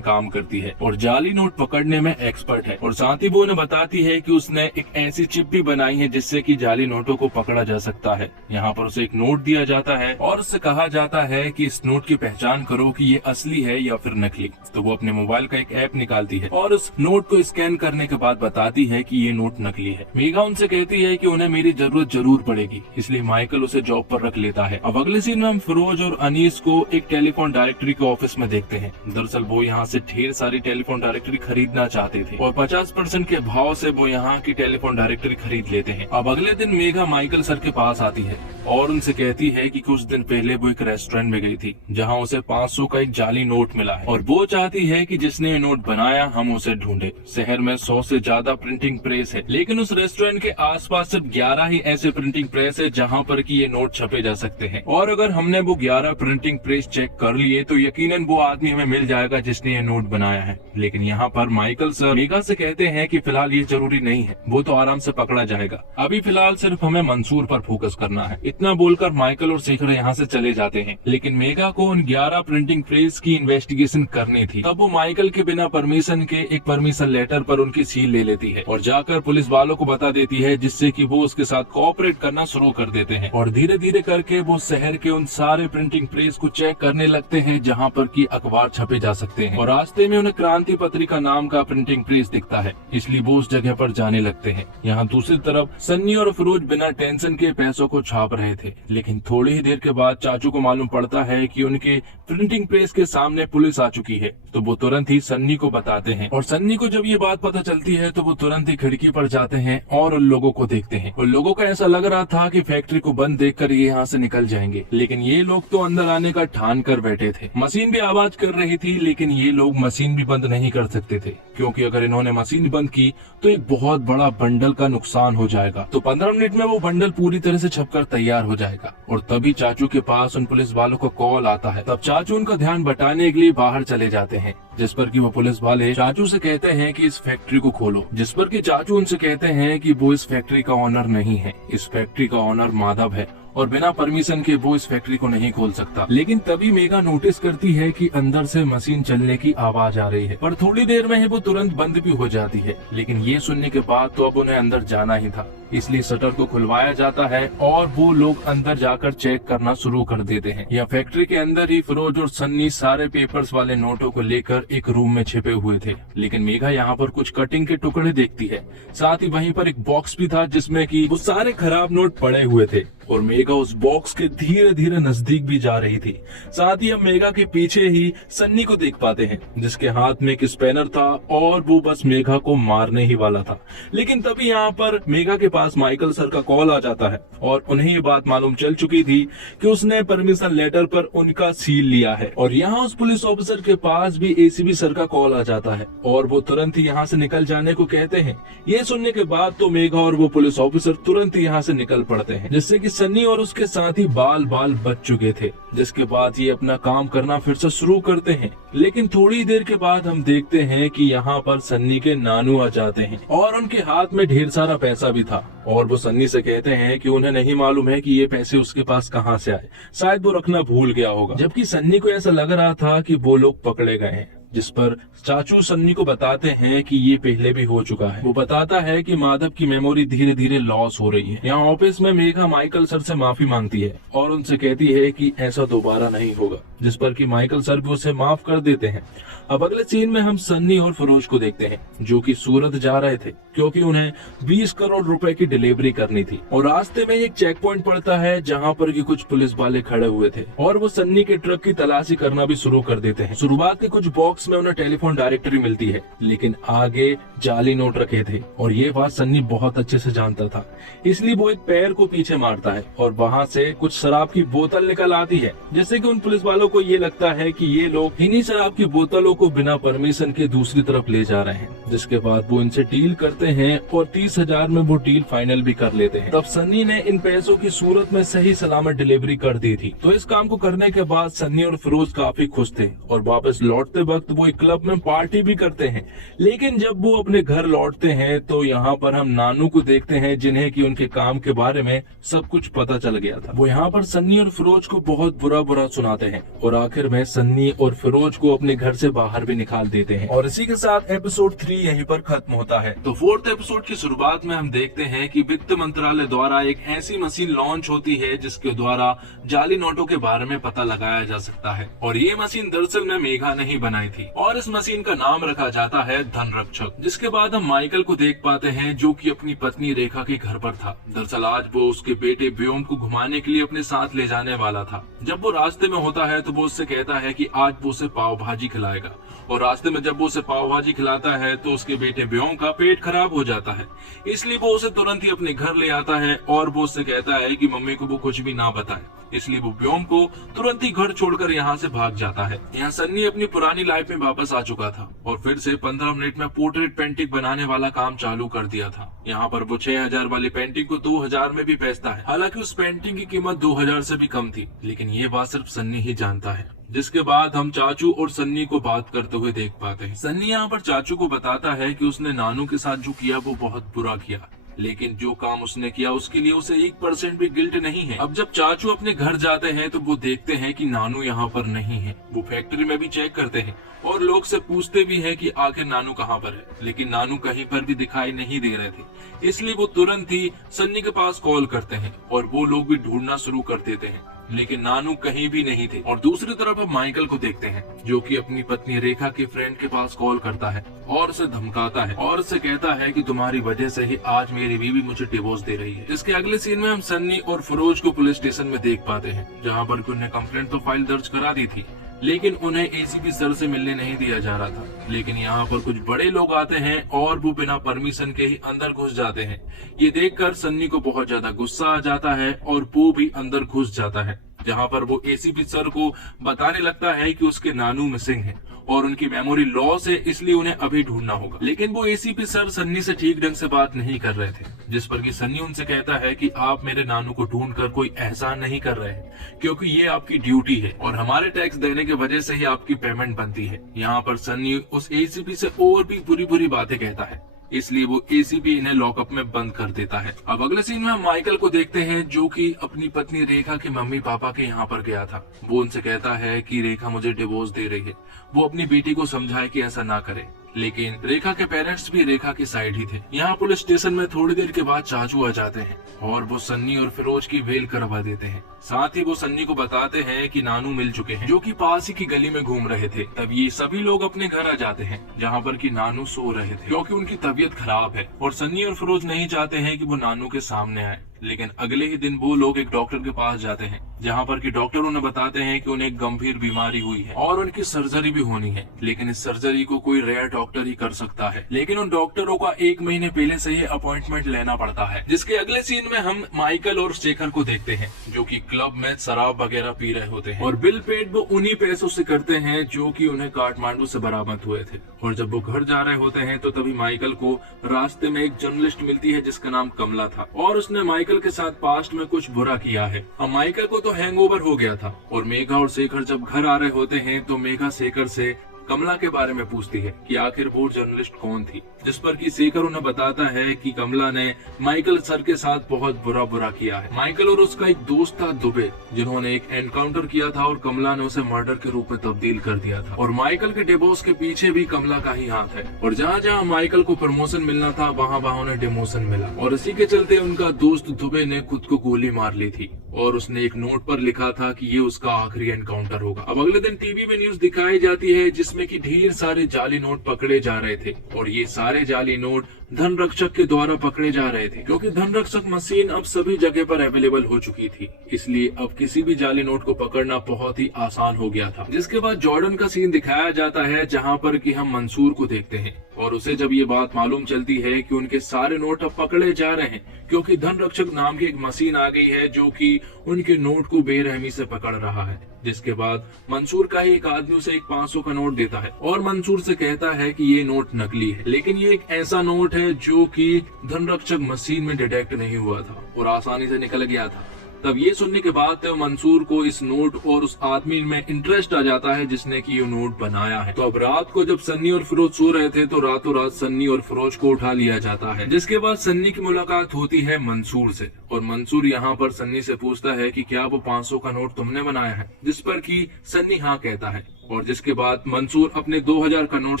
काम करती है और जाली नोट पकड़ने में एक्सपर्ट है। और साथ ही वो उन्हें बताती है कि उसने एक ऐसी चिप भी बनाई है जिससे कि जाली नोटों को पकड़ा जा सकता है। यहाँ पर उसे एक नोट दिया जाता है और उससे कहा जाता है कि इस नोट की पहचान करो कि ये असली है या फिर नकली। तो वो अपने मोबाइल का एक ऐप निकालती है और उस नोट को स्कैन करने के बाद बताती है कि ये नोट नकली है। मेघा उनसे कहती है कि उन्हें मेरी जरूरत जरूर पड़ेगी, इसलिए माइकल उसे जॉब पर रख लेता है। अब अगले सीन में हम फिरोज और अनीस को एक टेलीफोन डायरेक्टरी के ऑफिस में देखते हैं। दरअसल वो यहाँ से ढेर सारी टेलीफोन डायरेक्टरी खरीदना चाहते थे और 50% के भाव से वो यहाँ की टेलीफोन डायरेक्टरी खरीद लेते हैं। अब अगले दिन मेघा माइकल सर के पास आती है और उनसे कहती है कि कुछ दिन पहले वो एक रेस्टोरेंट में गई थी, जहाँ उसे 500 का एक जाली नोट मिला है और वो चाहती है कि जिसने ये नोट बनाया हम उसे ढूंढे। शहर में 100 से ज्यादा प्रिंटिंग प्रेस है, लेकिन उस रेस्टोरेंट के आसपास सिर्फ 11 ही ऐसे प्रिंटिंग प्रेस है जहाँ पर कि ये नोट छपे जा सकते हैं। और अगर हमने वो 11 प्रिंटिंग प्रेस चेक कर लिए तो यकीनन वो आदमी हमें मिल जाएगा जिसने ये नोट बनाया है। लेकिन यहाँ पर माइकल सर मेघा से कहते हैं कि फिलहाल ये जरूरी नहीं है, वो तो आराम से पकड़ा जाएगा, अभी फिलहाल सिर्फ हमें मंसूर पर फोकस करना है। इतना बोलकर माइकल और शेखर यहाँ से चले जाते हैं। लेकिन मेघा को उन 11 प्रिंटिंग प्रेस की इन्वेस्टिगेशन करनी थी, तब वो माइकल के बिना परमिशन के एक परमिशन लेटर पर उनकी सील ले लेती है और जाकर पुलिस वालों को बता देती है, जिससे कि वो उसके साथ कोऑपरेट करना शुरू कर देते हैं। और धीरे धीरे करके वो शहर के उन सारे प्रिंटिंग प्रेस को चेक करने लगते हैं जहाँ पर कि अखबार छपे जा सकते हैं। और रास्ते में उन्हें क्रांति पत्रिका नाम का प्रिंटिंग प्रेस दिखता है, इसलिए वो उस जगह पर जाने लगते हैं। यहाँ दूसरी तरफ सन्नी और फिरोज बिना टेंशन के पैसों को छाप रहे थे, लेकिन थोड़ी ही देर के बाद चाचू को मालूम पड़ता है कि उनके प्रिंटिंग प्रेस के सामने पुलिस आ चुकी है। तो वो तुरंत ही सन्नी को बताते हैं और सन्नी को जब ये बात पता चलती है तो वो तुरंत ही खिड़की पर जाते हैं और उन लोगों को देखते हैं। उन लोगों का ऐसा लग रहा था कि फैक्ट्री को बंद देखकर ये यहाँ से निकल जाएंगे, लेकिन ये लोग तो अंदर आने का ठान कर बैठे थे। मशीन भी आवाज कर रही थी, लेकिन ये लोग मशीन भी बंद नहीं कर सकते थे, क्योंकि अगर इन्होंने मशीन बंद की तो एक बहुत बड़ा बंडल का नुकसान हो जाएगा। तो 15 मिनट में वो बंडल पूरी तरह से छपकर तैयार हो जाएगा। और तभी चाचू के पास उन पुलिस वालों का कॉल आता है। तब चाचू उनका ध्यान बटाने के लिए बाहर चले जाते हैं, जिस पर कि वो पुलिस वाले चाचू से कहते हैं कि इस फैक्ट्री को खोलो, जिस पर कि चाचू उनसे कहते हैं कि वो इस फैक्ट्री का ऑनर नहीं है, इस फैक्ट्री का ऑनर माधव है और बिना परमिशन के वो इस फैक्ट्री को नहीं खोल सकता। लेकिन तभी मेघा नोटिस करती है कि अंदर से मशीन चलने की आवाज आ रही है, पर थोड़ी देर में ही वो तुरंत बंद भी हो जाती है। लेकिन ये सुनने के बाद तो अब उन्हें अंदर जाना ही था, इसलिए शटर को खुलवाया जाता है और वो लोग अंदर जाकर चेक करना शुरू कर देते हैं। यह फैक्ट्री के अंदर ही फिरोज और सन्नी सारे पेपर्स वाले नोटों को लेकर एक रूम में छिपे हुए थे। लेकिन मेघा यहाँ पर कुछ कटिंग के टुकड़े देखती है, साथ ही वहीं पर एक बॉक्स भी था जिसमें कि वो सारे खराब नोट पड़े हुए थे और मेघा उस बॉक्स के धीरे धीरे नजदीक भी जा रही थी। साथ ही हम मेघा के पीछे ही सन्नी को देख पाते हैं, जिसके हाथ में एक स्पैनर था और वो बस मेघा को मारने ही वाला था। लेकिन तभी यहाँ पर मेघा के पास माइकल सर का कॉल आ जाता है और उन्हें ये बात मालूम चल चुकी थी कि उसने परमिशन लेटर पर उनका सील लिया है। और यहाँ उस पुलिस ऑफिसर के पास भी एसीपी सर का कॉल आ जाता है और वो तुरंत ही यहाँ से निकल जाने को कहते हैं। ये सुनने के बाद तो मेघा और वो पुलिस ऑफिसर तुरंत ही यहाँ से निकल पड़ते हैं, जिससे कि सन्नी और उसके साथी बाल बाल बच चुके थे। जिसके बाद ये अपना काम करना फिर से शुरू करते हैं। लेकिन थोड़ी देर के बाद हम देखते हैं कि यहाँ पर सन्नी के नानू आ जाते हैं और उनके हाथ में ढेर सारा पैसा भी था और वो सन्नी से कहते हैं कि उन्हें नहीं मालूम है कि ये पैसे उसके पास कहाँ से आए, शायद वो रखना भूल गया होगा। जबकि सन्नी को ऐसा लग रहा था कि वो लोग पकड़े गए हैं। जिस पर चाचू सन्नी को बताते हैं कि ये पहले भी हो चुका है। वो बताता है कि माधव की मेमोरी धीरे धीरे लॉस हो रही है। यहाँ ऑफिस में मेघा माइकल सर से माफी मांगती है और उनसे कहती है कि ऐसा दोबारा नहीं होगा, जिस पर कि माइकल सर भी उसे माफ कर देते हैं। अब अगले सीन में हम सन्नी और फिरोज को देखते हैं जो कि सूरत जा रहे थे क्योंकि उन्हें 20 करोड़ रुपए की डिलीवरी करनी थी। और रास्ते में एक चेक पॉइंट पड़ता है जहाँ पर कि कुछ पुलिस वाले खड़े हुए थे और वो सन्नी के ट्रक की तलाशी करना भी शुरू कर देते हैं। शुरुआत के कुछ बॉक्स में उन्हें टेलीफोन डायरेक्टरी मिलती है, लेकिन आगे जाली नोट रखे थे और ये बात सन्नी बहुत अच्छे से जानता था। इसलिए वो एक पैर को पीछे मारता है और वहाँ से कुछ शराब की बोतल निकल आती है, जैसे कि उन पुलिस वालों को ये लगता है कि ये लोग इन्हीं शराब की बोतलों को बिना परमिशन के दूसरी तरफ ले जा रहे हैं। जिसके बाद वो इनसे डील करते हैं और 30,000 में वो डील फाइनल भी कर लेते हैं। तब सन्नी ने इन पैसों की सूरत में सही सलामत डिलीवरी कर दी थी। तो इस काम को करने के बाद सन्नी और फिरोज काफी खुश थे और वापस लौटते वक्त वो एक क्लब में पार्टी भी करते हैं। लेकिन जब वो अपने घर लौटते हैं तो यहाँ पर हम नानू को देखते हैं जिन्हें कि उनके काम के बारे में सब कुछ पता चल गया था। वो यहाँ पर सन्नी और फिरोज को बहुत बुरा सुनाते हैं और आखिर में सन्नी और फिरोज को अपने घर से बाहर भी निकाल देते हैं। और इसी के साथ एपिसोड 3 यहीं पर खत्म होता है। तो 4th एपिसोड की शुरुआत में हम देखते हैं कि वित्त मंत्रालय द्वारा एक ऐसी मशीन लॉन्च होती है जिसके द्वारा जाली नोटों के बारे में पता लगाया जा सकता है। और ये मशीन दरअसल में मेघा ने ही बनाई थी और इस मशीन का नाम रखा जाता है धन रक्षक। जिसके बाद हम माइकल को देख पाते हैं जो कि अपनी पत्नी रेखा के घर पर था। दरअसल आज वो उसके बेटे व्योम को घुमाने के लिए अपने साथ ले जाने वाला था। जब वो रास्ते में होता है तो वो उससे कहता है कि आज वो उसे पाव भाजी खिलाएगा और रास्ते में जब वो उसे पाव भाजी खिलाता है तो उसके बेटे व्योम का पेट खराब हो जाता है। इसलिए वो उसे तुरंत ही अपने घर ले आता है और वो उससे कहता है कि मम्मी को वो कुछ भी ना बताए। इसलिए वो व्योम को तुरंत ही घर छोड़कर यहाँ से भाग जाता है। यहाँ सन्नी अपनी पुरानी लाइफ में वापस आ चुका था और फिर से 15 मिनट में पोर्ट्रेट पेंटिंग बनाने वाला काम चालू कर दिया था। यहाँ पर वो 6,000 वाली पेंटिंग को 2,000 में भी बेचता है। हालांकि उस पेंटिंग की कीमत 2,000 से भी कम थी, लेकिन ये बात सिर्फ सन्नी ही जानता है। जिसके बाद हम चाचू और सन्नी को बात करते हुए देख पाते हैं। सन्नी यहाँ पर चाचू को बताता है कि उसने नानू के साथ जो किया वो बहुत बुरा किया, लेकिन जो काम उसने किया उसके लिए उसे 1% भी गिल्ट नहीं है। अब जब चाचू अपने घर जाते हैं तो वो देखते हैं कि नानू यहाँ पर नहीं है। वो फैक्ट्री में भी चेक करते हैं और लोग से पूछते भी हैं कि आखिर नानू कहाँ पर है, लेकिन नानू कहीं पर भी दिखाई नहीं दे रहे थे। इसलिए वो तुरंत ही सन्नी के पास कॉल करते हैं और वो लोग भी ढूंढना शुरू कर देते हैं, लेकिन नानू कहीं भी नहीं थे। और दूसरी तरफ हम माइकल को देखते हैं जो कि अपनी पत्नी रेखा के फ्रेंड के पास कॉल करता है और उसे धमकाता है और उसे कहता है कि तुम्हारी वजह से ही आज मेरी बीवी मुझे डिवोर्स दे रही है। इसके अगले सीन में हम सन्नी और फिरोज को पुलिस स्टेशन में देख पाते हैं जहाँ पर उन्हें कंप्लेंट तो फाइल दर्ज करा दी थी, लेकिन उन्हें एसीपी सर से मिलने नहीं दिया जा रहा था। लेकिन यहाँ पर कुछ बड़े लोग आते हैं और वो बिना परमिशन के ही अंदर घुस जाते हैं। ये देखकर सन्नी को बहुत ज्यादा गुस्सा आ जाता है और वो भी अंदर घुस जाता है, जहाँ पर वो एसीपी सर को बताने लगता है कि उसके नानू मिसिंग है और उनकी मेमोरी लॉस है, इसलिए उन्हें अभी ढूंढना होगा। लेकिन वो एसीपी सर सन्नी से ठीक ढंग से बात नहीं कर रहे थे, जिस पर कि सन्नी उनसे कहता है कि आप मेरे नानू को ढूंढकर कोई एहसान नहीं कर रहे हैं, क्योंकि ये आपकी ड्यूटी है और हमारे टैक्स देने की वजह से ही आपकी पेमेंट बनती है। यहाँ पर सन्नी उस एसीपी से और भी बुरी बुरी बातें कहता है, इसलिए वो एसीपी इन्हें लॉकअप में बंद कर देता है। अब अगले सीन में हम माइकल को देखते हैं जो कि अपनी पत्नी रेखा के मम्मी पापा के यहाँ पर गया था। वो उनसे कहता है कि रेखा मुझे डिवोर्स दे रही है। वो अपनी बेटी को समझाए कि ऐसा ना करे, लेकिन रेखा के पेरेंट्स भी रेखा की साइड ही थे। यहाँ पुलिस स्टेशन में थोड़ी देर के बाद चाचू आ जाते हैं और वो सन्नी और फिरोज की वेल करवा देते हैं। साथ ही वो सन्नी को बताते हैं कि नानू मिल चुके हैं, जो कि पास ही की गली में घूम रहे थे। तब ये सभी लोग अपने घर आ जाते हैं जहाँ पर कि नानू सो रहे थे, क्योंकि उनकी तबीयत खराब है और सन्नी और फिरोज नहीं चाहते हैं कि वो नानू के सामने आए। लेकिन अगले ही दिन वो लोग एक डॉक्टर के पास जाते हैं, जहाँ पर कि डॉक्टर उन्हें बताते हैं कि उन्हें एक गंभीर बीमारी हुई है और उनकी सर्जरी भी होनी है, लेकिन इस सर्जरी को कोई रेयर डॉक्टर ही कर सकता है। लेकिन उन डॉक्टरों का 1 महीने पहले से ही अपॉइंटमेंट लेना पड़ता है। जिसके अगले सीन में हम माइकल और शेखर को देखते हैं जो कि क्लब में शराब वगैरह पी रहे होते हैं और बिल पेड वो उन्हीं पैसों से करते हैं जो कि उन्हें काठमांडू से बरामद हुए थे। और जब वो घर जा रहे होते हैं तो तभी माइकल को रास्ते में एक जर्नलिस्ट मिलती है जिसका नाम कमला था और उसने माइकल के साथ पास्ट में कुछ बुरा किया है। अब माइकल को तो हैंगओवर हो गया था और मेघा और शेखर जब घर आ रहे होते हैं तो मेघा शेखर से कमला के बारे में पूछती है कि आखिर वो जर्नलिस्ट कौन थी, जिस पर कि शेखर उन्हें बताता है कि कमला ने माइकल सर के साथ बहुत बुरा किया है। माइकल और उसका एक दोस्त था दुबे, जिन्होंने एक एनकाउंटर किया था और कमला ने उसे मर्डर के रूप में तब्दील कर दिया था। और माइकल के डिवोर्स के पीछे भी कमला का ही हाथ है। और जहाँ जहाँ माइकल को प्रमोशन मिलना था वहाँ उन्हें डिमोशन मिला, और इसी के चलते उनका दोस्त दुबे ने खुद को गोली मार ली थी। और उसने एक नोट पर लिखा था कि ये उसका आखिरी एनकाउंटर होगा। अब अगले दिन टीवी में न्यूज दिखाई जाती है जिसमें कि ढेर सारे जाली नोट पकड़े जा रहे थे, और ये सारे जाली नोट धन रक्षक के द्वारा पकड़े जा रहे थे, क्योंकि धन रक्षक मशीन अब सभी जगह पर अवेलेबल हो चुकी थी। इसलिए अब किसी भी जाली नोट को पकड़ना बहुत ही आसान हो गया था। जिसके बाद जॉर्डन का सीन दिखाया जाता है, जहाँ पर कि हम मंसूर को देखते हैं, और उसे जब ये बात मालूम चलती है कि उनके सारे नोट अब पकड़े जा रहे हैं, क्योंकि धन रक्षक नाम की एक मशीन आ गई है जो कि उनके नोट को बेरहमी से पकड़ रहा है। जिसके बाद मंसूर का ही एक आदमी उसे एक 500 का नोट देता है और मंसूर से कहता है कि ये नोट नकली है, लेकिन ये एक ऐसा नोट है जो कि धन रक्षक मशीन में डिटेक्ट नहीं हुआ था और आसानी से निकल गया था। तब ये सुनने के बाद मंसूर को इस नोट और उस आदमी में इंटरेस्ट आ जाता है जिसने कि ये नोट बनाया है। तो अब रात को जब सन्नी और फिरोज सो रहे थे तो रातों रात सन्नी और फिरोज को उठा लिया जाता है। जिसके बाद सन्नी की मुलाकात होती है मंसूर से, और मंसूर यहाँ पर सन्नी से पूछता है कि क्या वो 500 का नोट तुमने बनाया है, जिस पर कि सन्नी हाँ कहता है। और जिसके बाद मंसूर अपने 2000 का नोट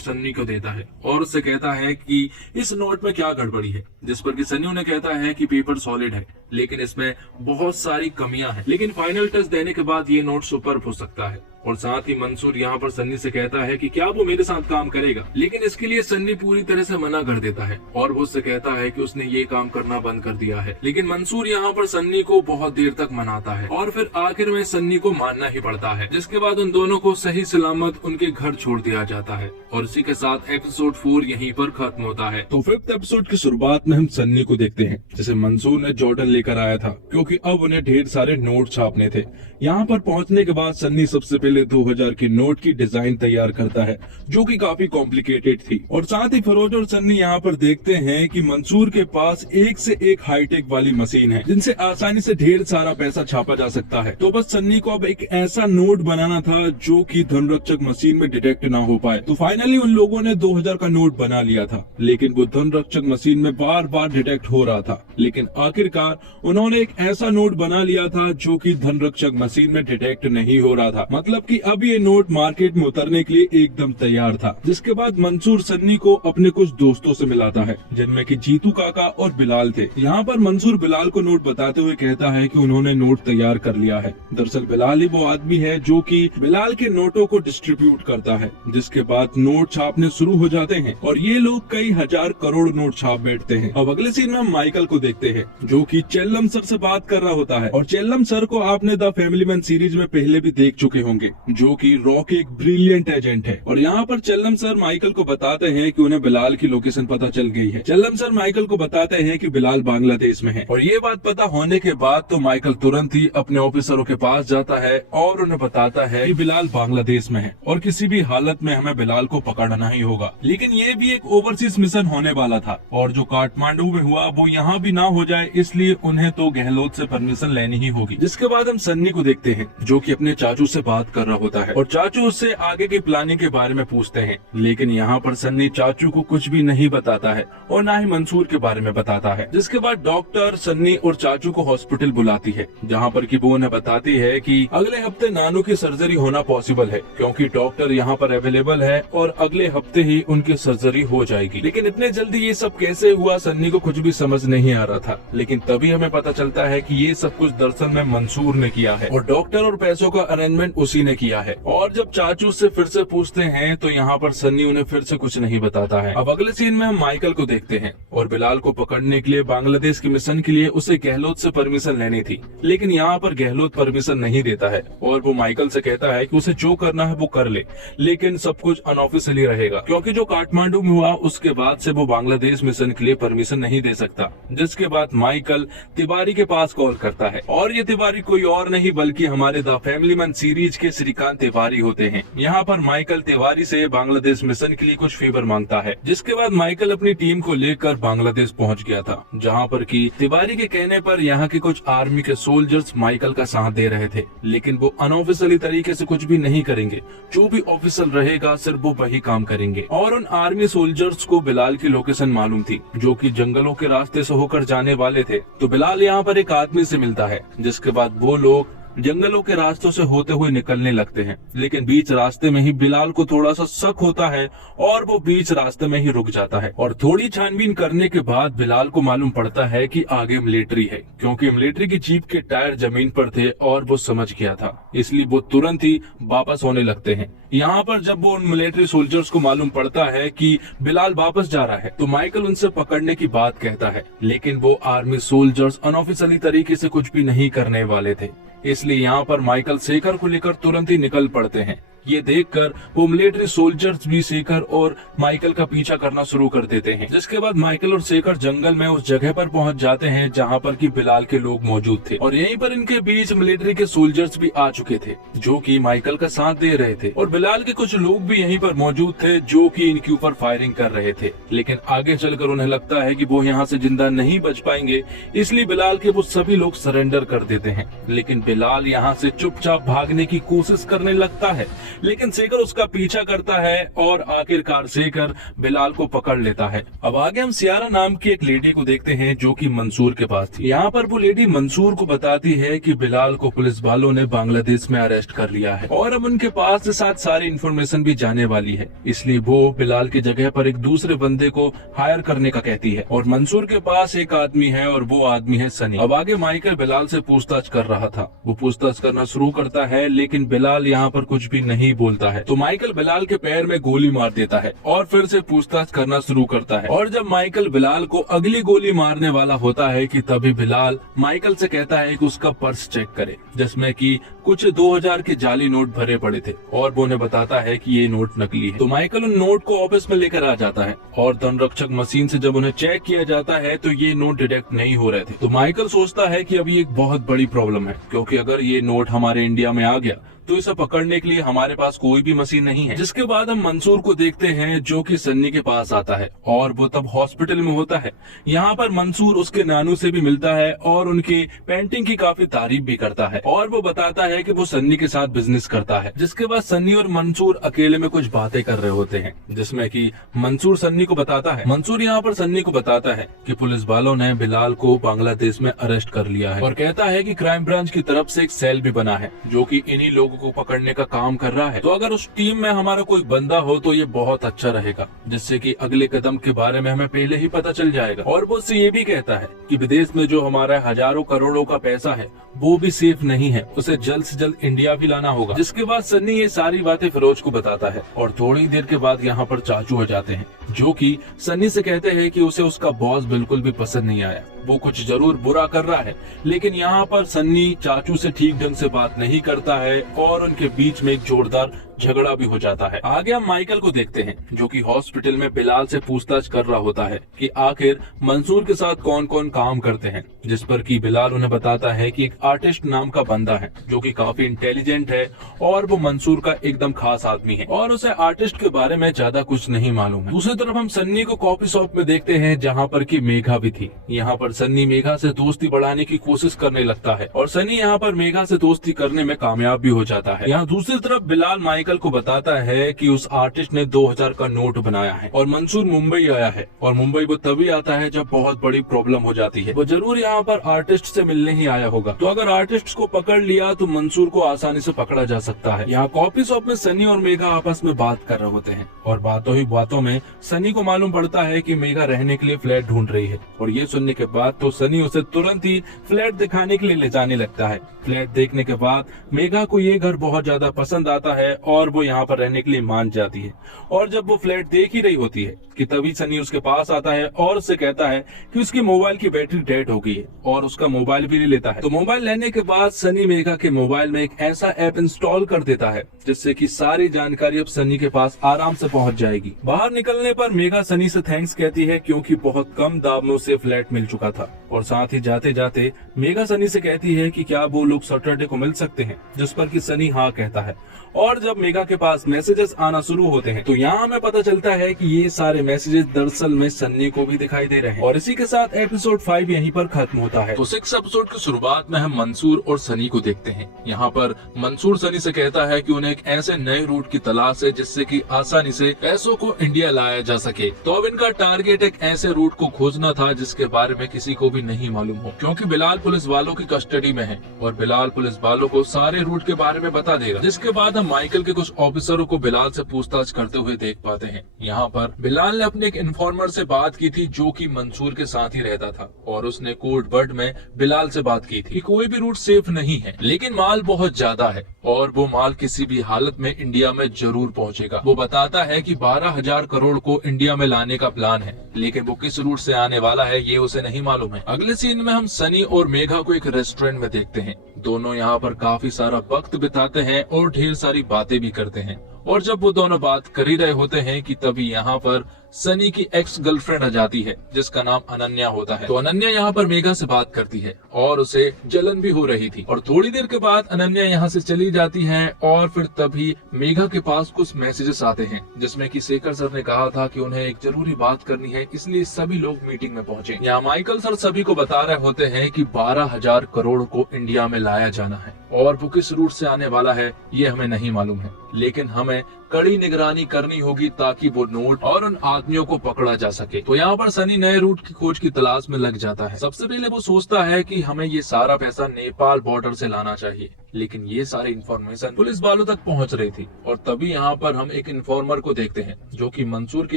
सन्नी को देता है और उससे कहता है कि इस नोट में क्या गड़बड़ी है, जिस पर कि सन्नी उन्हें कहता है कि पेपर सॉलिड है लेकिन इसमें बहुत सारी कमियां हैं, लेकिन फाइनल टच देने के बाद ये नोट सुपर्ब हो सकता है। और साथ ही मंसूर यहाँ पर सन्नी से कहता है कि क्या वो मेरे साथ काम करेगा, लेकिन इसके लिए सन्नी पूरी तरह से मना कर देता है और वो उससे कहता है कि उसने ये काम करना बंद कर दिया है। लेकिन मंसूर यहाँ पर सन्नी को बहुत देर तक मनाता है और फिर आखिर में सन्नी को मानना ही पड़ता है। जिसके बाद उन दोनों को सही सलामत उनके घर छोड़ दिया जाता है और इसी के साथ एपिसोड 4 यहीं पर खत्म होता है। तो 5th एपिसोड की शुरुआत में हम सन्नी को देखते हैं जिसे मंसूर ने जॉर्डन लेकर आया था, क्योंकि अब उन्हें ढेर सारे नोट छापने थे। यहाँ पर पहुँचने के बाद सन्नी सबसे पहले 2000 के नोट की डिजाइन तैयार करता है जो कि काफी कॉम्प्लिकेटेड थी। और साथ ही फिरोज और सन्नी यहाँ पर देखते हैं कि मंसूर के पास एक से एक हाईटेक वाली मशीन है जिनसे आसानी से ढेर सारा पैसा छापा जा सकता है। तो बस सन्नी को अब एक ऐसा नोट बनाना था जो कि धनरक्षक मशीन में डिटेक्ट ना हो पाए। तो फाइनली उन लोगों ने 2000 का नोट बना लिया था, लेकिन वो धनरक्षक मशीन में बार बार डिटेक्ट हो रहा था। लेकिन आखिरकार उन्होंने एक ऐसा नोट बना लिया था जो कि धनरक्षक मशीन में डिटेक्ट नहीं हो रहा था, मतलब कि अब ये नोट मार्केट में उतरने के लिए एकदम तैयार था। जिसके बाद मंसूर सन्नी को अपने कुछ दोस्तों से मिलाता है जिनमें कि जीतू काका और बिलाल थे। यहाँ पर मंसूर बिलाल को नोट बताते हुए कहता है कि उन्होंने नोट तैयार कर लिया है। दरअसल बिलाल ही वो आदमी है जो कि बिलाल के नोटों को डिस्ट्रीब्यूट करता है। जिसके बाद नोट छापने शुरू हो जाते हैं और ये लोग कई हजार करोड़ नोट छाप बैठते हैं। अब अगले सीन में हम माइकल को देखते हैं जो कि चेल्लम सर से बात कर रहा होता है। और चेल्लम सर को आपने द फैमिली मैन सीरीज में पहले भी देख चुके होंगे, जो कि रॉ के एक ब्रिलियंट एजेंट है। और यहाँ पर चेल्लम सर माइकल को बताते हैं कि उन्हें बिलाल की लोकेशन पता चल गई है। चेल्लम सर माइकल को बताते हैं कि बिलाल बांग्लादेश में है। और ये बात पता होने के बाद तो माइकल तुरंत ही अपने ऑफिसरों के पास जाता है और उन्हें बताता है कि बिलाल बांग्लादेश में है और किसी भी हालत में हमें बिलाल को पकड़ना ही होगा। लेकिन ये भी एक ओवरसीज मिशन होने वाला था और जो काठमांडू में हुआ वो यहाँ भी ना हो जाए, इसलिए उन्हें तो गहलोत से परमिशन लेनी ही होगी। जिसके बाद हम सन्नी को देखते हैं जो कि अपने चाचू से बात कर रहा होता है और चाचू उससे आगे की प्लानिंग के बारे में पूछते हैं। लेकिन यहाँ पर सन्नी चाचू को कुछ भी नहीं बताता है और ना ही मंसूर के बारे में बताता है। जिसके बाद डॉक्टर सन्नी और चाचू को हॉस्पिटल बुलाती है, जहाँ पर कि वो उन्हें बताती है कि अगले हफ्ते नानू की सर्जरी होना पॉसिबल है, क्योंकि डॉक्टर यहाँ पर अवेलेबल है और अगले हफ्ते ही उनकी सर्जरी हो जाएगी। लेकिन इतने जल्दी ये सब कैसे हुआ, सन्नी को कुछ भी समझ नहीं आ रहा था। लेकिन तभी हमें पता चलता है कि ये सब कुछ दरअसल में मंसूर ने किया है और डॉक्टर और पैसों का अरेंजमेंट उसी ने किया है। और जब चाचू से फिर से पूछते हैं तो यहाँ पर सन्नी उन्हें फिर से कुछ नहीं बताता है। अब अगले सीन में हम माइकल को देखते हैं और बिलाल को पकड़ने के लिए बांग्लादेश के मिशन के लिए उसे गहलोत से परमिशन लेनी थी। लेकिन यहाँ पर गहलोत परमिशन नहीं देता है और वो माइकल से कहता है कि उसे जो करना है वो कर ले, लेकिन सब कुछ अनऑफिशियली रहेगा, क्योंकि जो काठमांडू में हुआ उसके बाद से वो बांग्लादेश मिशन के लिए परमिशन नहीं दे सकता। जिसके बाद माइकल तिवारी के पास कॉल करता है और ये तिवारी कोई और नहीं बल्कि हमारे द फैमिली मैन सीरीज के श्रीकांत तिवारी होते हैं। यहाँ पर माइकल तिवारी से बांग्लादेश मिशन के लिए कुछ फेवर मांगता है, जिसके बाद माइकल अपनी टीम को लेकर बांग्लादेश पहुँच गया था, जहाँ पर कि तिवारी के कहने पर यहाँ के कुछ आर्मी के सोल्जर्स माइकल का साथ दे रहे थे, लेकिन वो अनऑफिशियली तरीके से कुछ भी नहीं करेंगे। जो भी ऑफिशियल रहेगा सिर्फ वो वही काम करेंगे। और उन आर्मी सोल्जर्स को बिलाल की लोकेशन मालूम थी, जो कि जंगलों के रास्ते से होकर जाने वाले थे। तो बिलाल यहाँ पर एक आदमी से मिलता है, जिसके बाद वो लोग जंगलों के रास्तों से होते हुए निकलने लगते हैं। लेकिन बीच रास्ते में ही बिलाल को थोड़ा सा शक होता है और वो बीच रास्ते में ही रुक जाता है। और थोड़ी छानबीन करने के बाद बिलाल को मालूम पड़ता है कि आगे मिलिट्री है, क्योंकि मिलिट्री की जीप के टायर जमीन पर थे और वो समझ गया था, इसलिए वो तुरंत ही वापस होने लगते हैं। यहाँ पर जब वो उन मिलिट्री सोल्जर्स को मालूम पड़ता है कि बिलाल वापस जा रहा है, तो माइकल उनसे पकड़ने की बात कहता है, लेकिन वो आर्मी सोल्जर्स अनऑफिशियली तरीके से कुछ भी नहीं करने वाले थे। इसलिए यहाँ पर माइकल शेखर को लेकर तुरंत ही निकल पड़ते हैं। ये देखकर वो मिलिट्री सोल्जर्स भी शेखर और माइकल का पीछा करना शुरू कर देते हैं, जिसके बाद माइकल और शेखर जंगल में उस जगह पर पहुंच जाते हैं जहां पर कि बिलाल के लोग मौजूद थे। और यहीं पर इनके बीच मिलिट्री के सोल्जर्स भी आ चुके थे, जो कि माइकल का साथ दे रहे थे। और बिलाल के कुछ लोग भी यहीं पर मौजूद थे, जो कि इनके ऊपर फायरिंग कर रहे थे। लेकिन आगे चलकर उन्हें लगता है कि वो यहाँ से जिंदा नहीं बच पाएंगे, इसलिए बिलाल के वो सभी लोग सरेंडर कर देते हैं। लेकिन बिलाल यहाँ से चुपचाप भागने की कोशिश करने लगता है, लेकिन शेखर उसका पीछा करता है और आखिरकार शेखर बिलाल को पकड़ लेता है। अब आगे हम सियारा नाम की एक लेडी को देखते हैं, जो कि मंसूर के पास थी। यहाँ पर वो लेडी मंसूर को बताती है कि बिलाल को पुलिस वालों ने बांग्लादेश में अरेस्ट कर लिया है और अब उनके पास से साथ सारी इन्फॉर्मेशन भी जाने वाली है, इसलिए वो बिलाल की जगह पर एक दूसरे बंदे को हायर करने का कहती है। और मंसूर के पास एक आदमी है और वो आदमी है सनी। अब आगे माइकल बिलाल से पूछताछ कर रहा था, वो पूछताछ करना शुरू करता है, लेकिन बिलाल यहाँ पर कुछ भी नहीं बोलता है। तो माइकल बिलाल के पैर में गोली मार देता है और फिर से पूछताछ करना शुरू करता है। और जब माइकल बिलाल को अगली गोली मारने वाला होता है कि तभी बिलाल माइकल से कहता है कि उसका पर्स चेक करे, जिसमें कि कुछ 2000 के जाली नोट भरे पड़े थे और वो उन्हें बताता है कि ये नोट नकली है। तो माइकल उन नोट को ऑफिस में लेकर आ जाता है और धनरक्षक मशीन से जब उन्हें चेक किया जाता है तो ये नोट डिटेक्ट नहीं हो रहे थे। तो माइकल सोचता है कि अभी एक बहुत बड़ी प्रॉब्लम है, क्योंकि अगर ये नोट हमारे इंडिया में आ गया तो इसे पकड़ने के लिए हमारे पास कोई भी मशीन नहीं है। जिसके बाद हम मंसूर को देखते हैं, जो कि सन्नी के पास आता है और वो तब हॉस्पिटल में होता है। यहाँ पर मंसूर उसके नानू से भी मिलता है और उनके पेंटिंग की काफी तारीफ भी करता है और वो बताता है कि वो सन्नी के साथ बिजनेस करता है। जिसके बाद सन्नी और मंसूर अकेले में कुछ बातें कर रहे होते हैं, जिसमें कि मंसूर सन्नी को बताता है मंसूर यहाँ पर सन्नी को बताता है कि पुलिस वालों ने बिलाल को बांग्लादेश में अरेस्ट कर लिया है और कहता है कि क्राइम ब्रांच की तरफ से एक सेल भी बना है, जो कि इन्हीं लोगों को पकड़ने का काम कर रहा है। तो अगर उस टीम में हमारा कोई बंदा हो तो ये बहुत अच्छा रहेगा, जिससे कि अगले कदम के बारे में हमें पहले ही पता चल जाएगा। और वो उससे ये भी कहता है कि विदेश में जो हमारा हजारों करोड़ों का पैसा है वो भी सेफ नहीं है, उसे जल्द से जल्द इंडिया भी लाना होगा। जिसके बाद सन्नी ये सारी बातें फिरोज को बताता है और थोड़ी देर के बाद यहाँ पर चाचू हो जाते हैं, जो कि सन्नी से कहते हैं कि उसे उसका बॉस बिल्कुल भी पसंद नहीं आया, वो कुछ जरूर बुरा कर रहा है। लेकिन यहाँ पर सन्नी चाचू से ठीक ढंग से बात नहीं करता है और उनके बीच में एक जोरदार झगड़ा भी हो जाता है। आगे हम माइकल को देखते हैं, जो कि हॉस्पिटल में बिलाल से पूछताछ कर रहा होता है कि आखिर मंसूर के साथ कौन कौन काम करते हैं। जिस पर कि बिलाल उन्हें बताता है कि एक आर्टिस्ट नाम का बंदा है, जो कि काफी इंटेलिजेंट है और वो मंसूर का एकदम खास आदमी है और उसे आर्टिस्ट के बारे में ज्यादा कुछ नहीं मालूम है। दूसरी तरफ हम सन्नी को कॉफी शॉप में देखते हैं, जहाँ पर की मेघा भी थी। यहाँ पर सन्नी मेघा से दोस्ती बढ़ाने की कोशिश करने लगता है और सन्नी यहाँ पर मेघा से दोस्ती करने में कामयाब भी हो जाता है। यहाँ दूसरी तरफ बिलाल माइकल को बताता है कि उस आर्टिस्ट ने 2000 का नोट बनाया है और मंसूर मुंबई आया है और मुंबई वो तभी आता है जब बहुत बड़ी प्रॉब्लम हो जाती है। वो जरूर यहाँ पर आर्टिस्ट से मिलने ही आया होगा। तो अगर आर्टिस्ट को पकड़ लिया तो मंसूर को आसानी से पकड़ा जा सकता है। यहाँ कॉफी शॉप में सनी और मेघा आपस में बात कर रहे होते हैं और बातों ही बातों में सनी को मालूम पड़ता है कि मेघा रहने के लिए फ्लैट ढूंढ रही है और ये सुनने के बाद तो सनी उसे तुरंत ही फ्लैट दिखाने के लिए ले जाने लगता है। फ्लैट देखने के बाद मेघा को ये घर बहुत ज्यादा पसंद आता है और वो यहाँ पर रहने के लिए मान जाती है। और जब वो फ्लैट देख ही रही होती है कि तभी सनी उसके पास आता है और उससे कहता है कि उसकी मोबाइल की बैटरी डेड हो गई है और उसका मोबाइल भी ले लेता है। तो मोबाइल लेने के बाद सनी मेघा के मोबाइल में एक ऐसा ऐप इंस्टॉल कर देता है जिससे कि सारी जानकारी अब सनी के पास आराम से पहुंच जाएगी। बाहर निकलने पर मेघा सनी से थैंक्स कहती है, क्योंकि बहुत कम दाम में उसे फ्लैट मिल चुका था और साथ ही जाते जाते मेघा सनी से कहती है कि क्या वो लोग सैटरडे को मिल सकते हैं, जिस पर कि सनी हाँ कहता है। और जब मेघा के पास मैसेजेस आना शुरू होते हैं तो यहाँ हमें पता चलता है कि ये सारे मैसेजेस दरअसल में सन्नी को भी दिखाई दे रहे हैं। और इसी के साथ एपिसोड 5 यहीं पर खत्म होता है। तो 6 एपिसोड की शुरुआत में हम मंसूर और सनी को देखते हैं। यहाँ पर मंसूर सनी से कहता है कि उन्हें एक ऐसे नए रूट की तलाश है जिससे कि आसानी से पैसों को इंडिया लाया जा सके। तो अब इनका टारगेट एक ऐसे रूट को खोजना था जिसके बारे में किसी को भी नहीं मालूम हो, क्योंकि बिलाल पुलिस वालों की कस्टडी में है और बिलाल पुलिस वालों को सारे रूट के बारे में बता देगा। जिसके बाद हम माइकल के कुछ ऑफिसरों को बिलाल से पूछताछ करते हुए देख पाते हैं। यहाँ पर बिलाल ने अपने एक इन्फॉर्मर से बात की थी जो कि मंसूर के साथ ही रहता था और उसने कोड वर्ड में बिलाल से बात की थी कि कोई भी रूट सेफ नहीं है, लेकिन माल बहुत ज्यादा है और वो माल किसी भी हालत में इंडिया में जरूर पहुंचेगा। वो बताता है कि 12,000 करोड़ को इंडिया में लाने का प्लान है, लेकिन वो किस रूट से आने वाला है ये उसे नहीं मालूम है। अगले सीन में हम सनी और मेघा को एक रेस्टोरेंट में देखते हैं। दोनों यहाँ पर काफी सारा वक्त बिताते हैं और ढेर सारी बातें भी करते हैं। और जब वो दोनों बात कर ही रहे होते हैं कि तभी यहाँ पर सनी की एक्स गर्लफ्रेंड आ जाती है जिसका नाम अनन्या होता है। तो अनन्या यहाँ पर मेघा से बात करती है और उसे जलन भी हो रही थी। और थोड़ी देर के बाद अनन्या यहाँ से चली जाती है और फिर तभी मेघा के पास कुछ मैसेजेस आते हैं जिसमें कि शेखर सर ने कहा था कि उन्हें एक जरूरी बात करनी है, इसलिए सभी लोग मीटिंग में पहुंचे। यहाँ माइकल सर सभी को बता रहे होते हैं कि 12,000 करोड़ को इंडिया में लाया जाना है और वो किस रूट से आने वाला है ये हमें नहीं मालूम है, लेकिन हमें कड़ी निगरानी करनी होगी ताकि वो नोट और उन आदमियों को पकड़ा जा सके। तो यहाँ पर सनी नए रूट की खोज की तलाश में लग जाता है। सबसे पहले वो सोचता है कि हमें ये सारा पैसा नेपाल बॉर्डर से लाना चाहिए, लेकिन ये सारी इंफॉर्मेशन पुलिस वालों तक पहुंच रही थी। और तभी यहाँ पर हम एक इन्फॉर्मर को देखते हैं जो कि मंसूर के